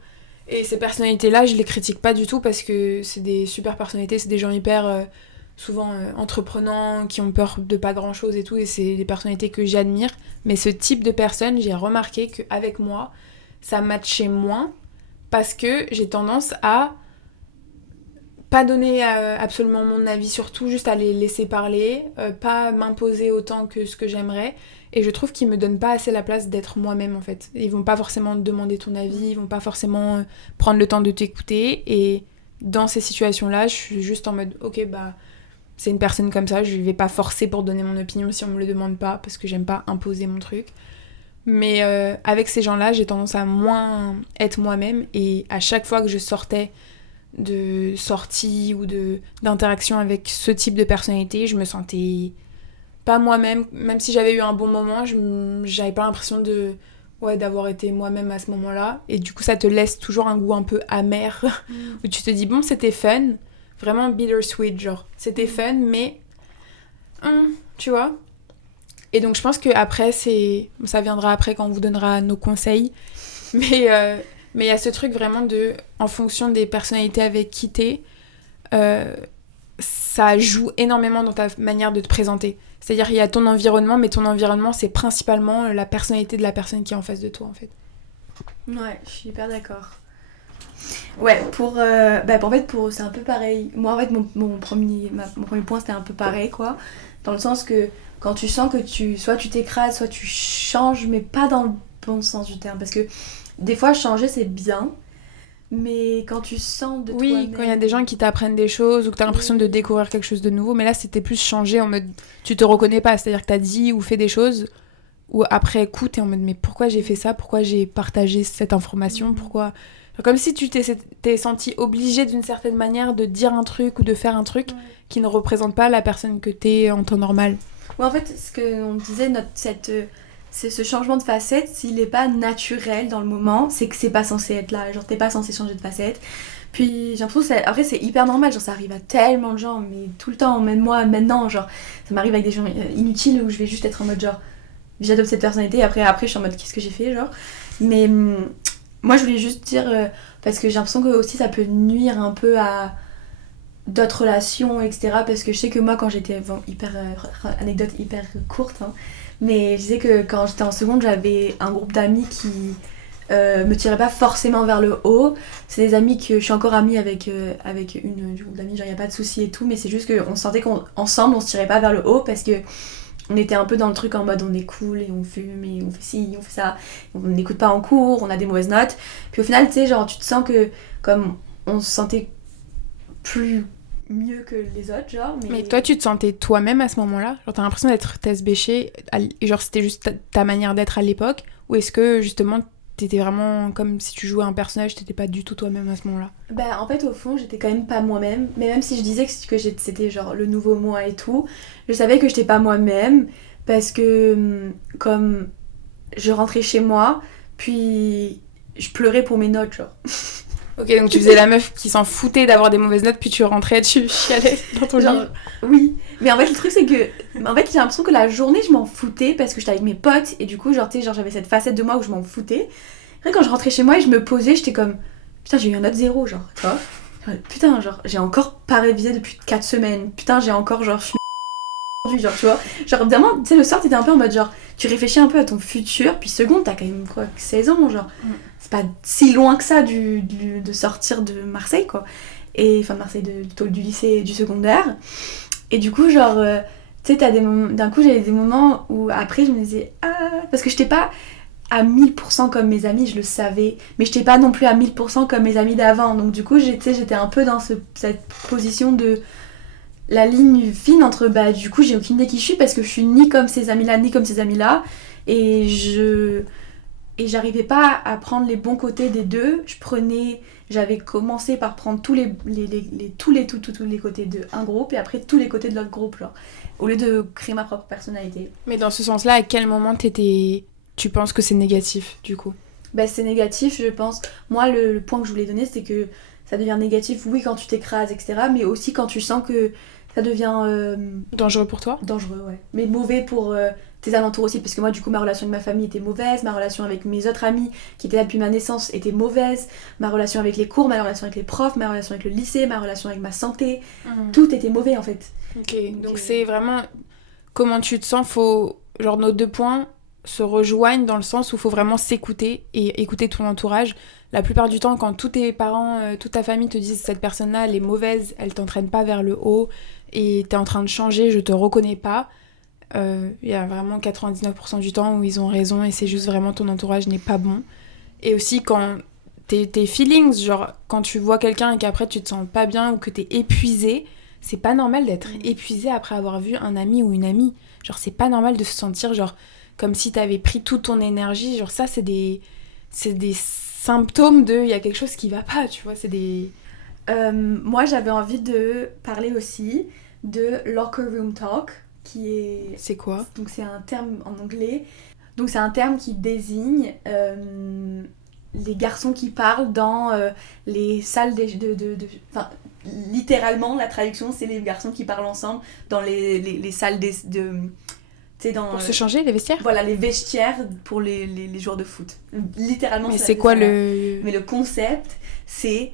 Et ces personnalités-là, je les critique pas du tout parce que c'est des super personnalités, c'est des gens hyper... souvent entreprenants, qui ont peur de pas grand chose et tout, et c'est des personnalités que j'admire. Mais ce type de personnes, j'ai remarqué qu'avec moi, ça matchait moins parce que j'ai tendance à pas donner absolument mon avis sur tout, juste à les laisser parler, pas m'imposer autant que ce que j'aimerais. Et je trouve qu'ils me donnent pas assez la place d'être moi-même en fait. Ils vont pas forcément te demander ton avis, ils vont pas forcément prendre le temps de t'écouter. Et dans ces situations-là, je suis juste en mode ok, bah c'est une personne comme ça, je vais pas forcer pour donner mon opinion si on me le demande pas, parce que j'aime pas imposer mon truc. Mais avec ces gens-là, j'ai tendance à moins être moi-même. Et à chaque fois que je sortais de sorties ou d'interaction avec ce type de personnalité, je me sentais pas moi-même. Même si j'avais eu un bon moment, j'avais pas l'impression d'avoir été moi-même à ce moment-là. Et du coup, ça te laisse toujours un goût un peu amer, où tu te dis, bon, c'était fun, vraiment bittersweet, genre. C'était fun, mais... tu vois. Et donc, je pense que après ça viendra après quand on vous donnera nos conseils. Mais il y a ce truc vraiment en fonction des personnalités avec qui t'es, ça joue énormément dans ta manière de te présenter. C'est-à-dire il y a ton environnement, mais ton environnement, c'est principalement la personnalité de la personne qui est en face de toi, en fait. Ouais, je suis hyper d'accord. Ouais, c'est un peu pareil. Moi, en fait, mon premier point, c'était un peu pareil, quoi. Dans le sens que quand tu sens que soit tu t'écrases, soit tu changes, mais pas dans le bon sens du terme. Parce que des fois, changer, c'est bien. Mais quand tu sens de toi-même... Oui, quand il y a des gens qui t'apprennent des choses ou que t'as l'impression de découvrir quelque chose de nouveau, mais là, c'était plus changer en mode... Tu te reconnais pas, c'est-à-dire que t'as dit ou fait des choses où après coup, t'es en mode mais pourquoi j'ai fait ça ? Pourquoi j'ai partagé cette information ? Pourquoi... Comme si tu t'es senti obligée d'une certaine manière de dire un truc ou de faire un truc qui ne représente pas la personne que t'es en temps normal. Ouais, en fait, ce qu'on disait, c'est ce changement de facette, s'il n'est pas naturel dans le moment, c'est que c'est pas censé être là. Genre, t'es pas censé changer de facette. Puis j'ai l'impression que après, c'est hyper normal. Genre, ça arrive à tellement de gens, mais tout le temps, même moi, maintenant, genre, ça m'arrive avec des gens inutiles où je vais juste être en mode genre, j'adopte cette personnalité, et après je suis en mode, qu'est-ce que j'ai fait, genre. Mais moi, je voulais juste dire, parce que j'ai l'impression que aussi ça peut nuire un peu à d'autres relations, etc. Parce que je sais que moi, quand j'étais... anecdote hyper courte, hein, mais je disais que quand j'étais en seconde, j'avais un groupe d'amis qui me tiraient pas forcément vers le haut. C'est des amis que je suis encore amie avec une du groupe d'amis, genre il n'y a pas de soucis et tout, mais c'est juste qu'on sentait qu'ensemble on se tirait pas vers le haut parce que on était un peu dans le truc en mode on est cool et on fume et on fait ci, on fait ça, on n'écoute pas en cours, on a des mauvaises notes. Puis au final, tu sais, genre tu te sens que comme on se sentait plus mieux que les autres, genre. Mais toi, tu te sentais toi-même à ce moment-là ? Genre, t'as l'impression d'être Tess Béché, genre c'était juste ta manière d'être à l'époque ? Ou est-ce que justement t'étais vraiment comme si tu jouais un personnage, t'étais pas du tout toi-même à ce moment-là ? Bah en fait au fond j'étais quand même pas moi-même, mais même si je disais que c'était genre le nouveau moi et tout, je savais que j'étais pas moi-même parce que comme je rentrais chez moi, puis je pleurais pour mes notes, genre. Ok, donc tu faisais la meuf qui s'en foutait d'avoir des mauvaises notes, puis tu rentrais, tu chialais dans ton lit. Oui, mais en fait le truc c'est que en fait j'ai l'impression que la journée je m'en foutais parce que j'étais avec mes potes et du coup genre tu sais genre j'avais cette facette de moi où je m'en foutais. Après quand je rentrais chez moi et je me posais, j'étais comme putain, j'ai eu un note 0, genre, tu vois. Putain, genre j'ai encore pas révisé depuis 4 semaines. Putain, j'ai encore genre genre tu vois. Genre vraiment, tu sais, le soir t'étais un peu en mode genre tu réfléchis un peu à ton futur, puis seconde t'as quand même quoi 16 ans, genre. C'est pas si loin que ça de sortir de Marseille, quoi. Et enfin de Marseille, du lycée, du secondaire. Et du coup genre tu sais, t'as des moments, d'un coup j'avais des moments où après je me disais parce que j'étais pas à 1000% comme mes amis, je le savais, mais j'étais pas non plus à 1000% comme mes amis d'avant, donc du coup j'étais un peu dans cette position de la ligne fine entre bah du coup j'ai aucune idée qui je suis parce que je suis ni comme ces amis là ni comme ces amis là et j'arrivais pas à prendre les bons côtés des deux. J'avais commencé par prendre tous les côtés de un groupe et après tous les côtés de l'autre groupe, genre, au lieu de créer ma propre personnalité. Mais dans ce sens-là, à quel moment tu penses que c'est négatif, du coup ? Bah c'est négatif, je pense. Moi, le point que je voulais donner, c'est que ça devient négatif, oui, quand tu t'écrases, etc. Mais aussi quand tu sens que ça devient... dangereux pour toi ? Dangereux, ouais. Mais mauvais pour tes alentours aussi. Parce que moi, du coup, ma relation avec ma famille était mauvaise. Ma relation avec mes autres amis, qui étaient là depuis ma naissance, était mauvaise. Ma relation avec les cours, ma relation avec les profs, ma relation avec le lycée, ma relation avec ma santé. Tout était mauvais, en fait. Ok, donc c'est vraiment... Comment tu te sens, genre nos deux points se rejoignent dans le sens où il faut vraiment s'écouter et écouter ton entourage. la plupart du temps, quand tous tes parents, toute ta famille te disent cette personne-là, elle est mauvaise, elle t'entraîne pas vers le haut et t'es en train de changer, je te reconnais pas, il y a vraiment 99% du temps où ils ont raison et c'est juste vraiment ton entourage n'est pas bon. Et aussi quand tes feelings, genre quand tu vois quelqu'un et qu'après tu te sens pas bien ou que t'es épuisé, c'est pas normal d'être épuisé après avoir vu un ami ou une amie. Genre c'est pas normal de se sentir genre comme si t'avais pris toute ton énergie. Genre ça c'est des symptômes de il y a quelque chose qui va pas, tu vois, c'est des... Moi, j'avais envie de parler aussi de locker room talk, qui est... C'est quoi? Donc c'est un terme en anglais. Donc c'est un terme qui désigne les garçons qui parlent dans les salles Enfin, littéralement, la traduction, c'est les garçons qui parlent ensemble dans les salles Pour se changer, les vestiaires? Voilà, les vestiaires pour les joueurs de foot. Littéralement, mais c'est quoi le... Mais le concept, c'est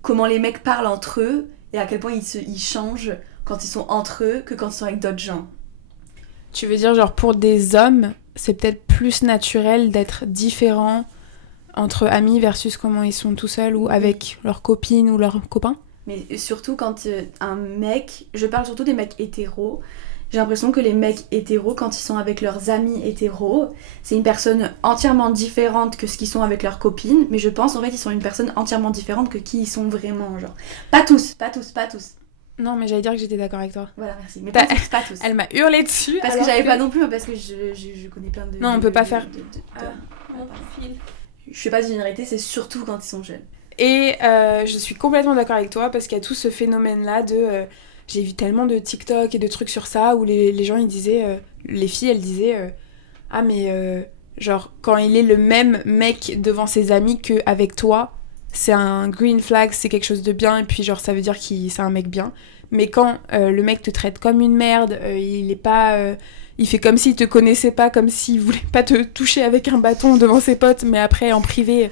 comment les mecs parlent entre eux et à quel point ils changent quand ils sont entre eux que quand ils sont avec d'autres gens. Tu veux dire, genre, pour des hommes, c'est peut-être plus naturel d'être différent entre amis versus comment ils sont tout seuls ou avec leurs copines ou leurs copains? Mais surtout quand un mec... Je parle surtout des mecs hétéros. J'ai l'impression que les mecs hétéros, quand ils sont avec leurs amis hétéros, c'est une personne entièrement différente que ce qu'ils sont avec leurs copines. Mais je pense, en fait, ils sont une personne entièrement différente que qui ils sont vraiment, genre. Pas tous. Non, mais j'allais dire que j'étais d'accord avec toi. Voilà, merci. Mais pas tous. Elle m'a hurlé dessus. Parce que j'avais pas non plus, parce que je connais plein de... Non, on peut pas faire... mon fil. Je fais pas de généralité, c'est surtout quand ils sont jeunes. Et je suis complètement d'accord avec toi parce qu'il y a tout ce phénomène-là de... j'ai vu tellement de TikTok et de trucs sur ça où les gens, ils disaient... les filles, elles disaient... ah, mais... genre, quand il est le même mec devant ses amis qu'avec toi, c'est un green flag, c'est quelque chose de bien, et puis genre, ça veut dire qu'il c'est un mec bien. Mais quand le mec te traite comme une merde, il est pas... il fait comme s'il te connaissait pas, comme s'il voulait pas te toucher avec un bâton devant ses potes, mais après, en privé...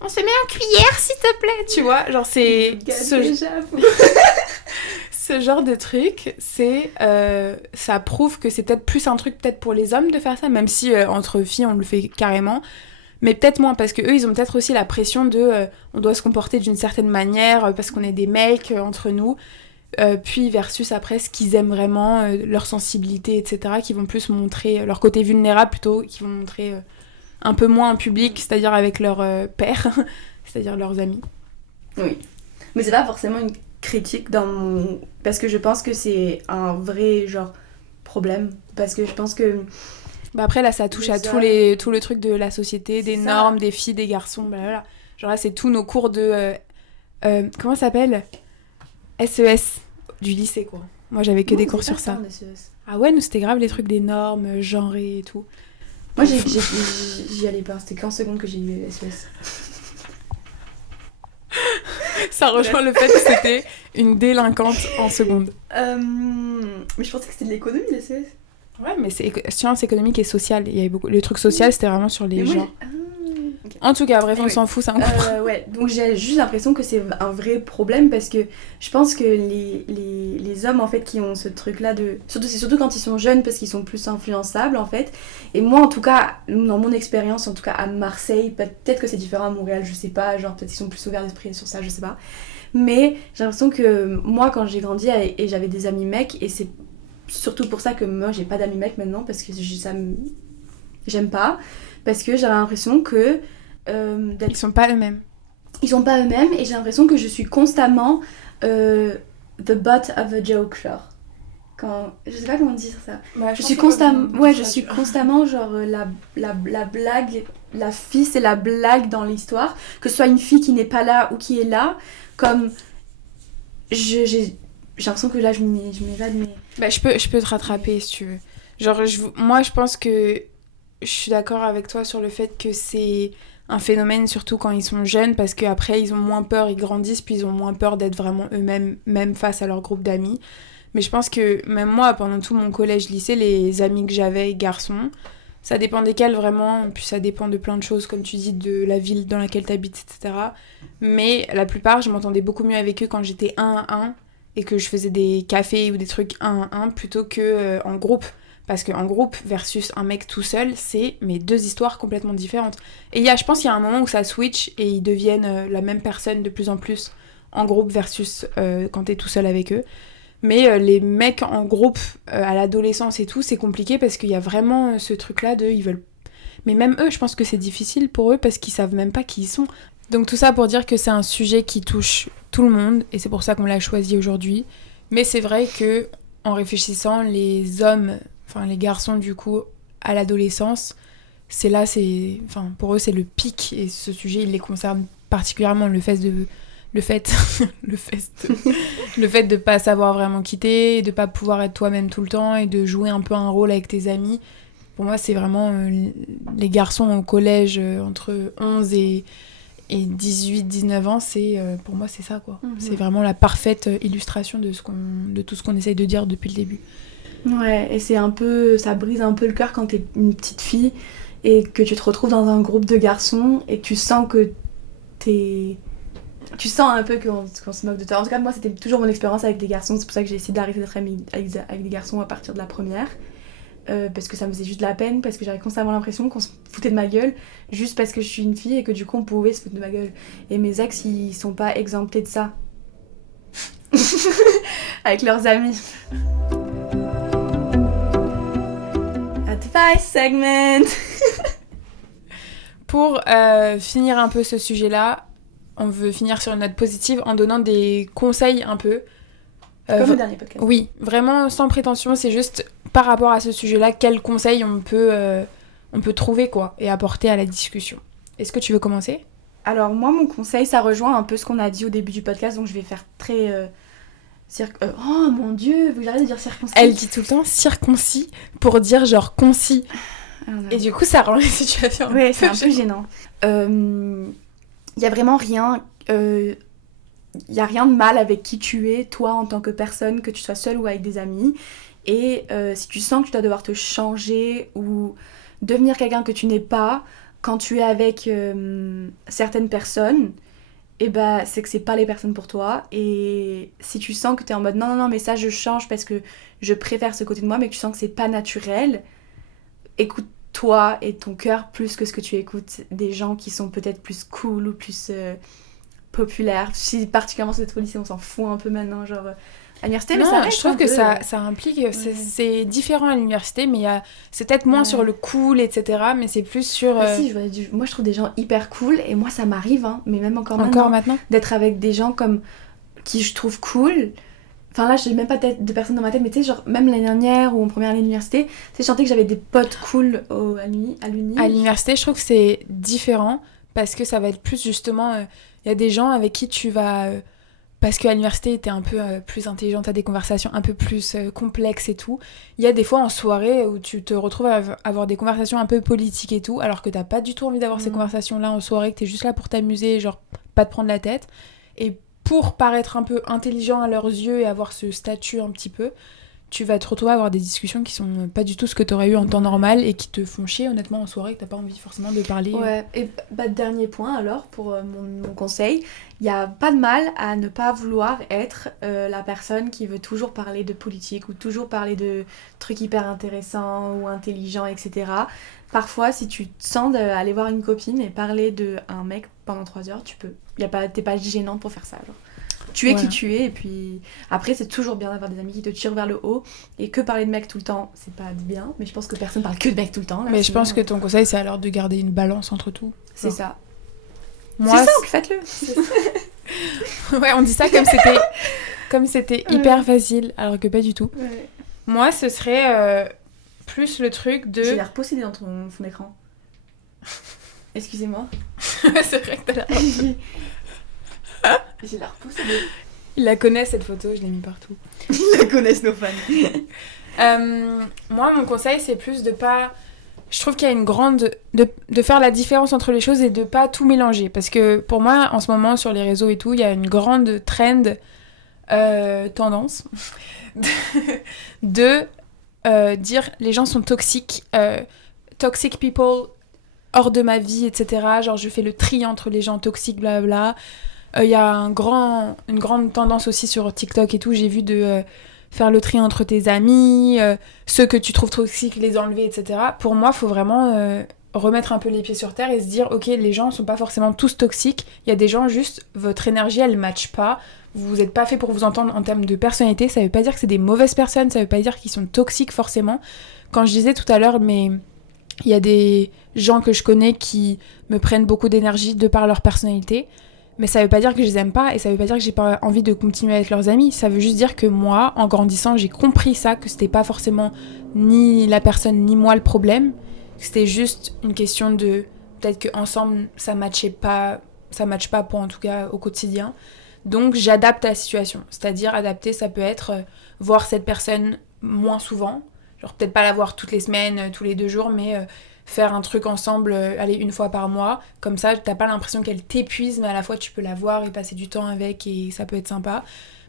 on se met en cuillère, s'il te plaît, tu vois, genre c'est ce genre de truc, c'est ça prouve que c'est peut-être plus un truc peut-être pour les hommes de faire ça, même si entre filles on le fait carrément, mais peut-être moins parce que eux ils ont peut-être aussi la pression de on doit se comporter d'une certaine manière parce qu'on est des mecs entre nous, puis versus après ce qu'ils aiment vraiment, leur sensibilité, etc., qui vont plus montrer leur côté vulnérable plutôt, qui vont montrer un peu moins en public, c'est-à-dire avec leur père, c'est-à-dire leurs amis. Oui. Mais c'est pas forcément une critique dans mon... Parce que je pense que c'est un vrai, genre, problème. Parce que je pense que... Bah après, là, ça touche à tout le truc de la société, des normes, des filles, des garçons, blablabla. Genre là, c'est tous nos cours de... comment ça s'appelle ? SES, du lycée, quoi. Moi, j'avais que des cours sur ça. Ah ouais, nous, c'était grave les trucs des normes, genrées et tout. Moi, j'y allais pas. C'était qu'en seconde que j'ai eu SES. Ça rejoint le fait que c'était une délinquante en seconde. Mais je pensais que c'était de l'économie, les SES. Ouais, mais c'est sciences économiques et sociales. Il y avait beaucoup... Le truc social, c'était vraiment sur les genres. Okay. En tout cas, bref, on s'en fout, c'est un cours. Ouais, donc j'ai juste l'impression que c'est un vrai problème parce que je pense que les hommes, en fait, qui ont ce truc-là de... c'est surtout quand ils sont jeunes parce qu'ils sont plus influençables, en fait. Et moi, en tout cas, dans mon expérience, en tout cas à Marseille, peut-être que c'est différent à Montréal, je sais pas, genre peut-être qu'ils sont plus ouverts d'esprit sur ça, je sais pas. Mais j'ai l'impression que moi, quand j'ai grandi et j'avais des amis mecs, et c'est surtout pour ça que moi, j'ai pas d'amis mecs maintenant parce que j'aime pas. Parce que j'avais l'impression que... Ils sont pas eux-mêmes. Ils sont pas eux-mêmes et j'ai l'impression que je suis constamment the butt of a joke, genre. Quand... Je sais pas comment dire ça. Bah, je suis constamment genre la blague, la fille c'est la blague dans l'histoire. Que ce soit une fille qui n'est pas là ou qui est là, comme... J'ai l'impression que là je m'évade mais... Bah je peux te rattraper si tu veux. Genre moi je pense que je suis d'accord avec toi sur le fait que c'est un phénomène surtout quand ils sont jeunes parce qu'après ils ont moins peur, ils grandissent puis ils ont moins peur d'être vraiment eux-mêmes même face à leur groupe d'amis. Mais je pense que même moi pendant tout mon collège-lycée, les amis que j'avais garçons, ça dépend desquels vraiment, puis ça dépend de plein de choses comme tu dis, de la ville dans laquelle t'habites, etc. Mais la plupart je m'entendais beaucoup mieux avec eux quand j'étais 1 à 1 et que je faisais des cafés ou des trucs 1 à 1 plutôt que en groupe. Parce qu'en groupe versus un mec tout seul, c'est mais deux histoires complètement différentes. Et je pense qu'il y a un moment où ça switch et ils deviennent la même personne de plus en plus en groupe versus quand t'es tout seul avec eux. Mais les mecs en groupe à l'adolescence et tout, c'est compliqué parce qu'il y a vraiment ce truc-là de ils veulent. Mais même eux, je pense que c'est difficile pour eux parce qu'ils savent même pas qui ils sont. Donc tout ça pour dire que c'est un sujet qui touche tout le monde et c'est pour ça qu'on l'a choisi aujourd'hui. Mais c'est vrai que en réfléchissant, les hommes, enfin les garçons du coup à l'adolescence, pour eux c'est le pic et ce sujet il les concerne particulièrement le fait de pas savoir vraiment quitter, de pas pouvoir être toi-même tout le temps et de jouer un peu un rôle avec tes amis. Pour moi, c'est vraiment les garçons au collège entre 11 et 18-19 ans, pour moi, c'est ça, quoi. C'est vraiment la parfaite illustration de tout ce qu'on essaye de dire depuis le début. Ouais, et ça brise un peu le cœur quand t'es une petite fille et que tu te retrouves dans un groupe de garçons et que tu sens un peu qu'on se moque de toi. En tout cas, moi, c'était toujours mon expérience avec les garçons. C'est pour ça que j'ai essayé d'arrêter d'être amie avec des garçons à partir de la première. Parce que ça me faisait juste de la peine, parce que j'avais constamment l'impression qu'on se foutait de ma gueule, juste parce que je suis une fille et que du coup, on pouvait se foutre de ma gueule. Et mes ex, ils sont pas exemptés de ça. Avec leurs amis. Advice segment. Pour finir un peu ce sujet-là, on veut finir sur une note positive en donnant des conseils un peu. Comme le dernier podcast. Oui, vraiment sans prétention, c'est juste par rapport à ce sujet-là, quels conseils on peut trouver quoi, et apporter à la discussion. Est-ce que tu veux commencer ? Alors moi, mon conseil, ça rejoint un peu ce qu'on a dit au début du podcast, donc je vais faire très... oh mon Dieu, vous j'arrête de dire circoncis. Elle dit tout le temps circoncis pour dire genre concis. Et du coup, ça rend la situation c'est un peu gênant. Y a vraiment rien... y a rien de mal avec qui tu es, toi, en tant que personne, que tu sois seule ou avec des amis. Et si tu sens que tu dois devoir te changer ou devenir quelqu'un que tu n'es pas quand tu es avec certaines personnes, et bah, c'est que c'est pas les personnes pour toi. Et si tu sens que tu es en mode non, mais ça je change parce que je préfère ce côté de moi, mais que tu sens que c'est pas naturel, écoute-toi et ton cœur plus que ce que tu écoutes des gens qui sont peut-être plus cool ou plus populaires. Si particulièrement sur le lycée, on s'en fout un peu maintenant, genre... à l'université, mais ça reste je trouve que peu, ça implique, c'est différent à l'université, mais c'est peut-être moins sur le cool, etc., mais c'est plus sur... moi je trouve des gens hyper cool, et moi ça m'arrive, hein, mais même encore maintenant d'être avec des gens comme qui je trouve cool. Enfin là, j'ai même pas de personnes dans ma tête, mais tu sais, genre même l'année dernière ou en première année d'université, tu sais, je sentais que j'avais des potes cool à l'uni. À l'université, je trouve que c'est différent, parce que ça va être plus justement... Il y a des gens avec qui tu vas... parce qu'à l'université, t'es un peu plus intelligente, t'as des conversations un peu plus complexes et tout. Il y a des fois en soirée où tu te retrouves à avoir des conversations un peu politiques et tout, alors que t'as pas du tout envie d'avoir ces conversations-là en soirée, que t'es juste là pour t'amuser, genre pas te prendre la tête. Et pour paraître un peu intelligent à leurs yeux et avoir ce statut un petit peu, tu vas te retrouver à avoir des discussions qui sont pas du tout ce que t'aurais eu en temps normal et qui te font chier honnêtement en soirée, que t'as pas envie forcément de parler. Ouais, et dernier point alors pour mon conseil, il y a pas de mal à ne pas vouloir être la personne qui veut toujours parler de politique ou toujours parler de trucs hyper intéressants ou intelligents, etc. Parfois, si tu te sens d'aller voir une copine et parler d'un mec pendant 3 heures, tu peux. T'es pas gênante pour faire ça, genre. Tu es qui tu es, et puis après c'est toujours bien d'avoir des amis qui te tirent vers le haut, et que parler de mecs tout le temps c'est pas bien, mais je pense que personne parle que de mecs tout le temps là, mais je pense que ton conseil c'est alors de garder une balance entre tout. C'est ça. Moi, c'est ça, faites-le. Ouais, on dit ça comme c'était hyper facile, alors que pas du tout. Ouais. Moi ce serait plus le truc de... J'ai l'air possédée dans ton fond d'écran. Excusez-moi. C'est vrai que t'as l'air... J'ai l'air possédée. Ils la connaissent cette photo, je l'ai mis partout. Ils la connaissent, nos fans. Moi, mon conseil, c'est plus de pas... Je trouve qu'il y a une grande... De faire la différence entre les choses et de pas tout mélanger. Parce que pour moi, en ce moment, sur les réseaux et tout, il y a une grande tendance de dire les gens sont toxiques, toxic people, hors de ma vie, etc. Genre, je fais le tri entre les gens toxiques, blablabla. Il y a une grande tendance aussi sur TikTok et tout, j'ai vu de faire le tri entre tes amis, ceux que tu trouves toxiques, les enlever, etc. Pour moi, il faut vraiment remettre un peu les pieds sur terre et se dire, ok, les gens sont pas forcément tous toxiques, il y a des gens juste, votre énergie, elle matche pas, vous n'êtes pas fait pour vous entendre en termes de personnalité, ça veut pas dire que c'est des mauvaises personnes, ça veut pas dire qu'ils sont toxiques forcément. Quand je disais tout à l'heure, mais il y a des gens que je connais qui me prennent beaucoup d'énergie de par leur personnalité, mais ça veut pas dire que je les aime pas et ça veut pas dire que j'ai pas envie de continuer à être leurs amis. Ça veut juste dire que moi, en grandissant, j'ai compris ça, que c'était pas forcément ni la personne ni moi le problème. C'était juste une question de peut-être qu'ensemble ça matche pas pour en tout cas au quotidien. Donc j'adapte à la situation. C'est-à-dire adapter, ça peut être voir cette personne moins souvent. Genre peut-être pas la voir toutes les semaines, tous les 2 jours, mais faire un truc ensemble, aller 1 fois par mois. Comme ça, t'as pas l'impression qu'elle t'épuise, mais à la fois tu peux la voir et passer du temps avec et ça peut être sympa.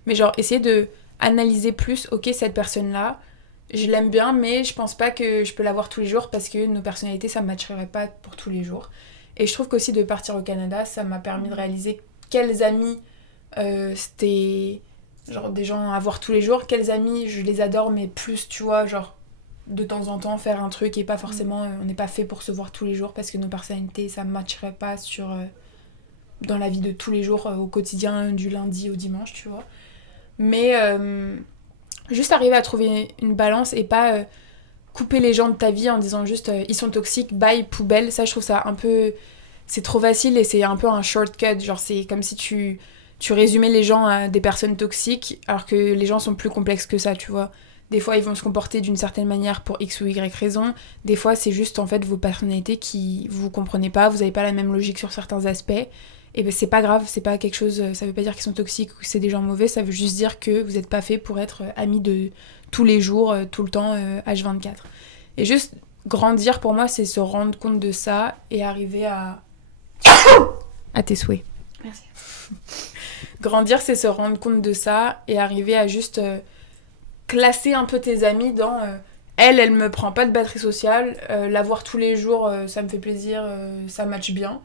Mais genre essayer de analyser plus, ok, cette personne-là, je l'aime bien, mais je pense pas que je peux la voir tous les jours parce que nos personnalités, ça ne matcherait pas pour tous les jours. Et je trouve qu'aussi de partir au Canada, ça m'a permis de réaliser quels amis c'était genre des gens à voir tous les jours, quels amis je les adore, mais plus, tu vois, genre de temps en temps faire un truc et pas forcément, on n'est pas fait pour se voir tous les jours parce que nos personnalités, ça ne matcherait pas dans la vie de tous les jours, au quotidien, du lundi au dimanche, tu vois. Mais juste arriver à trouver une balance et pas couper les gens de ta vie en disant juste ils sont toxiques, bye, poubelle. Ça, je trouve ça un peu... C'est trop facile et c'est un peu un shortcut. Genre, c'est comme si tu résumais les gens à des personnes toxiques alors que les gens sont plus complexes que ça, tu vois. Des fois, ils vont se comporter d'une certaine manière pour X ou Y raison. Des fois, c'est juste en fait vos personnalités qui vous comprenez pas, vous avez pas la même logique sur certains aspects. Et ben c'est pas grave, c'est pas quelque chose, ça veut pas dire qu'ils sont toxiques ou que c'est des gens mauvais, ça veut juste dire que vous êtes pas fait pour être amis de tous les jours, tout le temps, H24. Et juste grandir pour moi, c'est se rendre compte de ça et arriver à tes souhaits. Merci. Grandir, c'est se rendre compte de ça et arriver à juste classer un peu tes amis dans elle me prend pas de batterie sociale, la voir tous les jours, ça me fait plaisir, ça matche bien.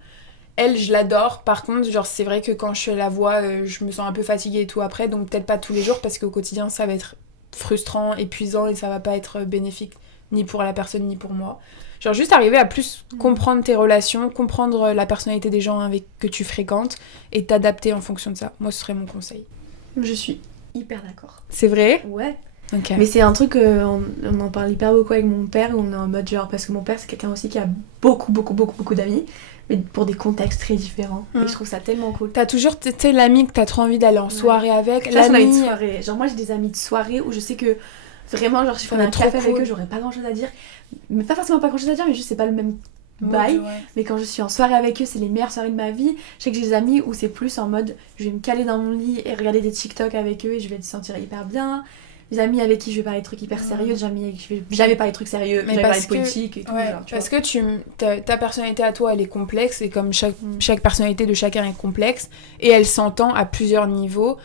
Elle, je l'adore. Par contre, genre, c'est vrai que quand je la vois, je me sens un peu fatiguée et tout après. Donc, peut-être pas tous les jours parce qu'au quotidien, ça va être frustrant, épuisant et ça va pas être bénéfique ni pour la personne ni pour moi. Genre, juste arriver à plus comprendre tes relations, comprendre la personnalité des gens que tu fréquentes et t'adapter en fonction de ça. Moi, ce serait mon conseil. Je suis hyper d'accord. C'est vrai ? Ouais. Okay. Mais c'est un truc, on en parle hyper beaucoup avec mon père, où on est en mode genre, parce que mon père, c'est quelqu'un aussi qui a beaucoup d'amis. Mais pour des contextes très différents. Et je trouve ça tellement cool. T'as toujours, tu sais, l'ami que t'as trop envie d'aller en soirée avec. Ça, c'est l'ami de soirée. Genre, moi, j'ai des amis de soirée où je sais que vraiment, genre, si je prenais un café avec eux, j'aurais pas grand chose à dire. Mais pas forcément pas grand chose à dire, mais juste, c'est pas le même bail. Ouais. Mais quand je suis en soirée avec eux, c'est les meilleures soirées de ma vie. Je sais que j'ai des amis où c'est plus en mode, je vais me caler dans mon lit et regarder des TikTok avec eux et je vais me sentir hyper bien. Les amis avec qui je vais parler de trucs hyper sérieux, des amis avec qui je vais jamais parler de trucs sérieux, mais parler de politique et tout. Ouais, genre, parce que ta personnalité à toi, elle est complexe, et comme chaque personnalité de chacun est complexe, et elle s'entend à plusieurs niveaux.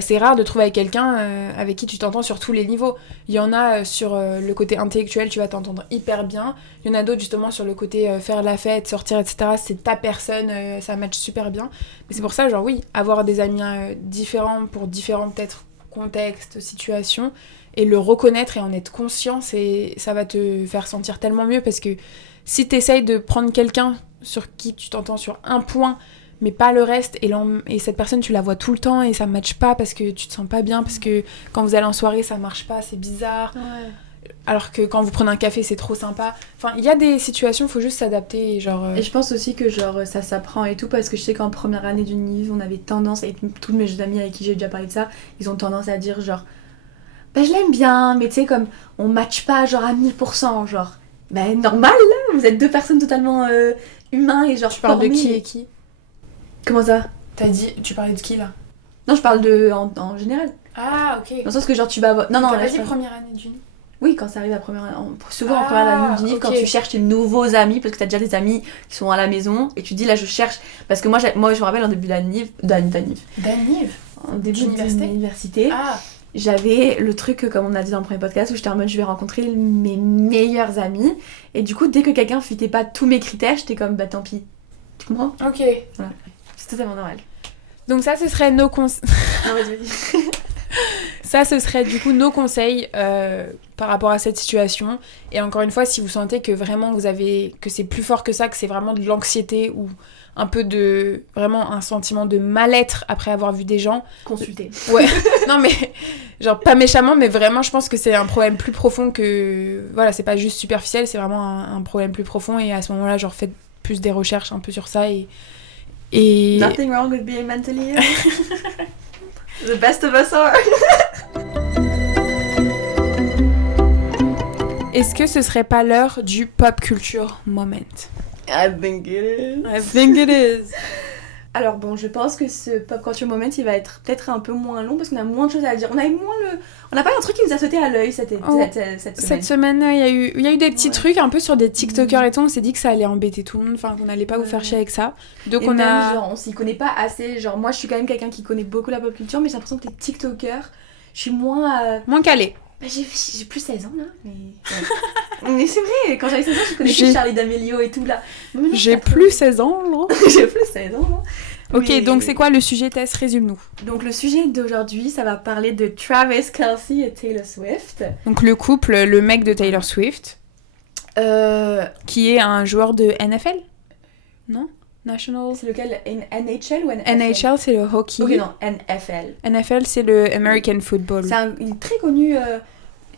C'est rare de trouver avec quelqu'un avec qui tu t'entends sur tous les niveaux. Il y en a sur le côté intellectuel, tu vas t'entendre hyper bien. Il y en a d'autres justement sur le côté faire la fête, sortir, etc. C'est ta personne, ça match super bien. Mais c'est pour ça, genre oui, avoir des amis différents pour différents peut-être contexte, situation, et le reconnaître et en être conscient, ça va te faire sentir tellement mieux, parce que si t'essayes de prendre quelqu'un sur qui tu t'entends sur un point, mais pas le reste, et cette personne tu la vois tout le temps et ça matche pas parce que tu te sens pas bien, parce que quand vous allez en soirée ça marche pas, c'est bizarre, alors que quand vous prenez un café c'est trop sympa. Enfin, il y a des situations, faut juste s'adapter, genre... Et je pense aussi que genre ça s'apprend et tout, parce que je sais qu'en première année d'Univ, on avait tendance, et tous mes amis avec qui j'ai déjà parlé de ça, ils ont tendance à dire genre bah je l'aime bien, mais tu sais comme on match pas genre à 1000%, genre bah normal là, vous êtes deux personnes totalement humains et genre tu parles de qui et qui? Comment ça? Tu parlais de qui là? Non, je parle en général. Ah ok. Dans le sens que genre tu vas avoir... Non, t'as pas dit première année d'Univ? Oui, quand ça arrive à première année, souvent en première année d'Univ, quand tu cherches tes nouveaux amis, parce que t'as déjà des amis qui sont à la maison, et tu dis là je cherche, parce que moi je me rappelle en début d'Aniv en début d'université, j'avais le truc comme on a dit dans le premier podcast où j'étais en mode je vais rencontrer mes meilleurs amis, et du coup dès que quelqu'un fitait pas tous mes critères, j'étais comme bah tant pis. Tu comprends? Ok. Voilà, c'est totalement normal. Donc ça ce serait nos conseils. Non, vas-y. Ça, ce serait du coup nos conseils par rapport à cette situation. Et encore une fois, si vous sentez que vraiment que c'est plus fort que ça, que c'est vraiment de l'anxiété ou un peu de vraiment un sentiment de mal-être après avoir vu des gens, Consulter. Ouais, non mais genre pas méchamment, mais vraiment je pense que c'est un problème plus profond que voilà, c'est pas juste superficiel, c'est vraiment un problème plus profond. Et à ce moment-là, genre faites plus des recherches un peu sur ça et... Nothing wrong with being mentally ill. The best of us are. Est-ce que ce serait pas l'heure du pop culture moment? I think it is. I think it is. Alors bon, je pense que ce pop culture moment, il va être peut-être un peu moins long parce qu'on a moins de choses à dire. On n'a pas eu un truc qui nous a sauté à l'œil cette semaine. Cette semaine, il y a eu des petits trucs un peu sur des TikTokers et tout. On s'est dit que ça allait embêter tout le monde, enfin qu'on allait pas vous faire chier avec ça. Donc et on même, a... genre, on s'y connaît pas assez. Genre moi, je suis quand même quelqu'un qui connaît beaucoup la pop culture, mais j'ai l'impression que les TikTokers, je suis moins... Moins calé. Bah, j'ai plus 16 ans là, mais... Ouais. Mais c'est vrai, quand j'avais 16 ans, je connaissais Charlie D'Amelio et tout là. J'ai plus 16 ans là. J'ai plus 16 ans là. Ok, mais... donc c'est quoi le sujet, Tess? Résume-nous. Donc le sujet d'aujourd'hui, ça va parler de Travis Kelce et Taylor Swift. Donc le couple, le mec de Taylor Swift, qui est un joueur de NFL? Non? National? C'est lequel? NHL ou NFL? NHL, c'est le hockey. Ok, non, NFL. NFL, c'est le American Football. Il est très connu.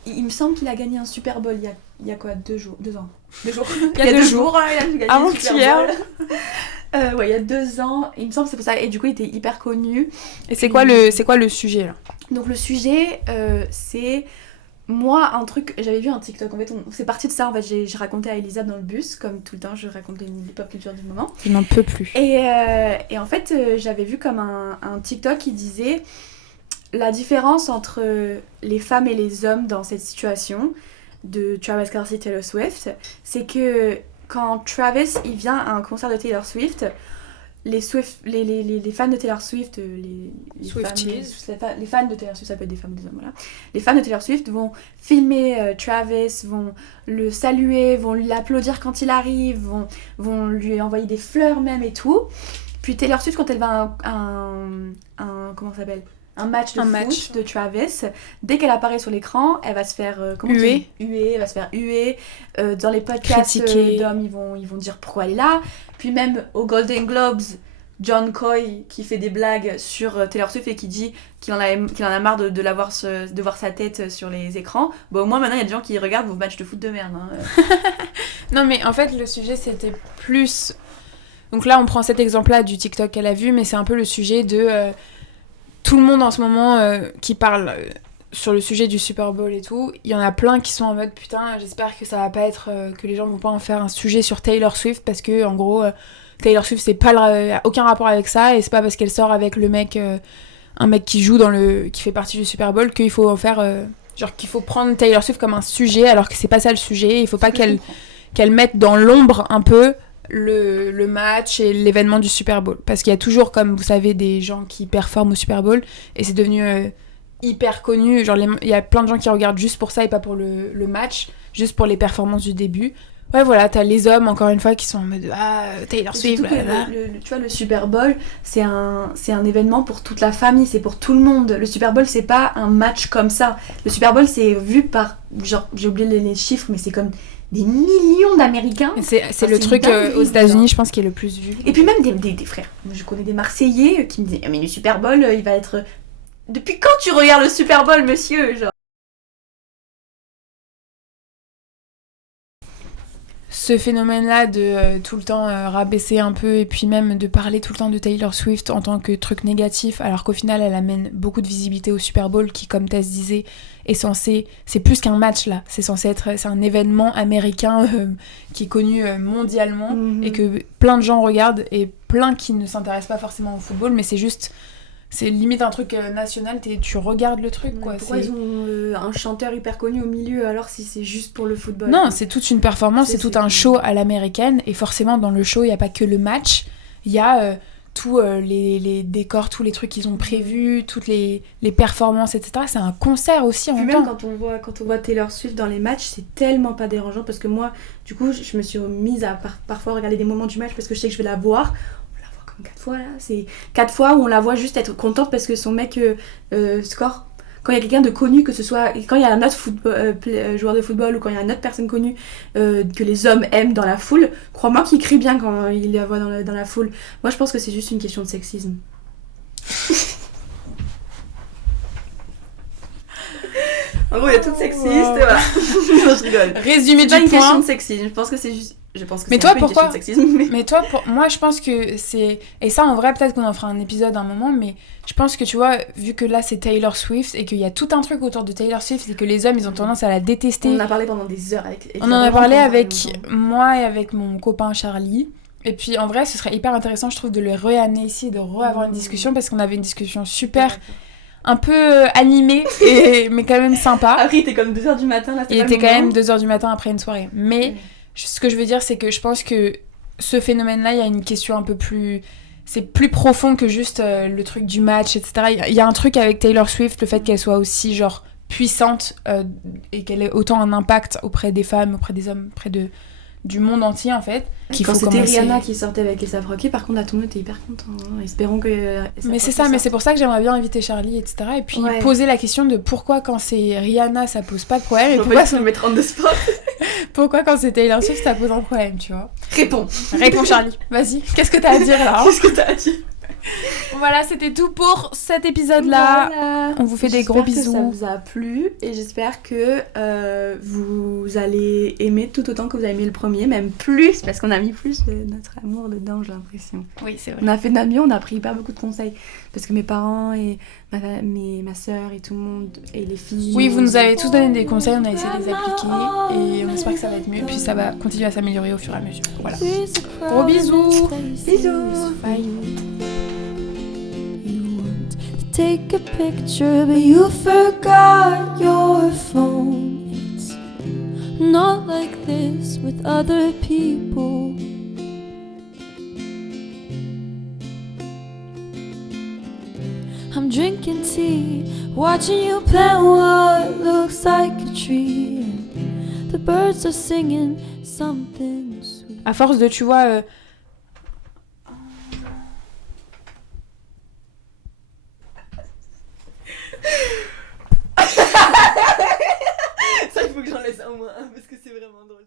Il me semble qu'il a gagné un Super Bowl il y a quoi? 2 jours? 2 ans? 2 jours? Il y a 2 jours. Il a gagné un Super Bowl. Ouais, il y a 2 ans, il me semble que c'est pour ça, et du coup il était hyper connu. Et c'est quoi le sujet là? Donc le sujet, c'est moi un truc, j'avais vu un TikTok, en fait c'est parti de ça, en fait j'ai raconté à Elisa dans le bus, comme tout le temps je raconte les pop culture du moment. Je n'en peux plus. Et en fait j'avais vu comme un TikTok qui disait la différence entre les femmes et les hommes dans cette situation de Travis Kelce et Taylor Swift, c'est que quand Travis il vient à un concert de Taylor Swift, les fans de Taylor Swift, les fans de Taylor Swift, ça peut être des femmes ou des hommes, voilà. Les fans de Taylor Swift vont filmer Travis, vont le saluer, vont l'applaudir quand il arrive, vont lui envoyer des fleurs même et tout. Puis Taylor Swift, quand elle va à comment ça s'appelle ? Un match de foot de Travis, dès qu'elle apparaît sur l'écran, elle va se faire huer, elle va se faire huer. Dans les podcasts d'hommes, ils vont dire pourquoi elle est là. Puis même aux Golden Globes, John Coy qui fait des blagues sur Taylor Swift et qui dit qu'il en a marre de voir sa tête sur les écrans. Bon, au moins maintenant il y a des gens qui regardent vos matchs de foot de merde. Hein. Non mais en fait le sujet c'était plus... Donc là on prend cet exemple-là du TikTok qu'elle a vu, mais c'est un peu le sujet de... Tout le monde en ce moment qui parle sur le sujet du Super Bowl et tout, il y en a plein qui sont en mode putain, j'espère que ça va pas être que les gens vont pas en faire un sujet sur Taylor Swift parce que en gros Taylor Swift c'est pas aucun rapport avec ça et c'est pas parce qu'elle sort avec le mec un mec qui joue qui fait partie du Super Bowl qu'il faut en faire genre qu'il faut prendre Taylor Swift comme un sujet alors que c'est pas ça le sujet, il faut pas qu'elle mette dans l'ombre un peu le match et l'événement du Super Bowl. Parce qu'il y a toujours, comme vous savez, des gens qui performent au Super Bowl et c'est devenu hyper connu. Genre, il y a plein de gens qui regardent juste pour ça et pas pour le match, juste pour les performances du début. Ouais, voilà, t'as les hommes, encore une fois, qui sont en mode Taylor Swift, blablabla. Tu vois, le Super Bowl, c'est un événement pour toute la famille, c'est pour tout le monde. Le Super Bowl, c'est pas un match comme ça. Le Super Bowl, c'est vu par, genre, j'ai oublié les chiffres, mais c'est comme des millions d'Américains. C'est le truc aux États-Unis, je pense, qui est le plus vu. Et puis même des frères. Moi, je connais des Marseillais qui me disent mais le Super Bowl, il va être... Depuis quand tu regardes le Super Bowl, monsieur, genre? Ce phénomène-là de tout le temps rabaisser un peu et puis même de parler tout le temps de Taylor Swift en tant que truc négatif, alors qu'au final elle amène beaucoup de visibilité au Super Bowl qui, comme Tess disait, est censé... C'est plus qu'un match là, c'est censé être... C'est un événement américain qui est connu mondialement et que plein de gens regardent et plein qui ne s'intéressent pas forcément au football, mais c'est juste... C'est limite un truc national, tu regardes le truc, quoi. Pourquoi ils ont un chanteur hyper connu au milieu alors si c'est juste pour le football? Non, c'est toute une performance, c'est tout un show à l'américaine et forcément dans le show il n'y a pas que le match, il y a tous les décors, tous les trucs qu'ils ont prévus, toutes les performances, etc. C'est un concert aussi en même temps. Quand on voit Taylor Swift dans les matchs, c'est tellement pas dérangeant parce que moi, du coup, je me suis mise à parfois regarder des moments du match parce que je sais que je vais la voir. 4 fois là, c'est 4 fois où on la voit juste être contente parce que son mec score. quand il y a quelqu'un de connu, que ce soit quand il y a un autre joueur de football ou quand il y a une autre personne connue que les hommes aiment dans la foule, crois-moi qu'ils crient bien quand ils la voient dans la foule. Moi je pense que c'est juste une question de sexisme. En gros, il y a tout sexiste, et voilà. Non, je rigole. Résumé du C'est pas une question point. de sexisme, je pense que c'est juste... Mais c'est toi, un peu une pourquoi question de sexisme, Mais toi, moi, je pense que c'est... Et ça, en vrai, peut-être qu'on en fera un épisode à un moment, mais je pense que, tu vois, vu que là, c'est Taylor Swift, et qu'il y a tout un truc autour de Taylor Swift, et que les hommes, ils ont tendance à la détester. On en a parlé pendant des heures avec... On en a parlé avec moi et avec mon copain Charlie. Et puis, en vrai, ce serait hyper intéressant, je trouve, de le réamener ici, de re-avoir une discussion, parce qu'on avait une discussion super... un peu animé, mais quand même sympa. Après, il était comme 2h du matin. Là, il était quand même 2h du matin après une soirée. Mais ce que je veux dire, c'est que je pense que ce phénomène-là, il y a une question un peu plus... C'est plus profond que juste le truc du match, etc. Il y a un truc avec Taylor Swift, le fait qu'elle soit aussi, genre, puissante et qu'elle ait autant un impact auprès des femmes, auprès des hommes, auprès du monde entier, en fait. Quand c'était Rihanna qui sortait avec A$AP Rocky, par contre, là, tout le monde était hyper content. Hein. Espérons que... Mais c'est ça, mais c'est pour ça que j'aimerais bien inviter Charlie, etc. Et puis poser la question de pourquoi, quand c'est Rihanna, ça pose pas de problème. Et pourquoi ça me mettre en deux spots. Pourquoi, quand c'est Taylor Swift, ça pose un problème, tu vois. Réponds, Charlie. Vas-y, qu'est-ce que t'as à dire, là? Qu'est-ce que t'as à dire? Voilà, c'était tout pour cet épisode-là. Voilà. On vous fait des gros bisous. J'espère que ça vous a plu et j'espère que vous allez aimer tout autant que vous avez aimé le premier, même plus, parce qu'on a mis plus de notre amour dedans, j'ai l'impression. Oui, c'est vrai. On a fait de notre mieux, on a pris pas beaucoup de conseils, parce que mes parents et ma soeur et tout le monde, et les filles... Oui, vous nous avez tous donné des conseils, on a essayé de les appliquer, et on espère que ça va être mieux, puis ça va continuer à s'améliorer au fur et à mesure. Voilà. Gros bisous. Bisous. Bye. Take a picture, but you forgot your phone. It's not like this with other people. I'm drinking tea, watching you plant what looks like a tree. And the birds are singing something sweet. À force de, tu vois... Ça, il faut que j'en laisse un moins un parce que c'est vraiment drôle.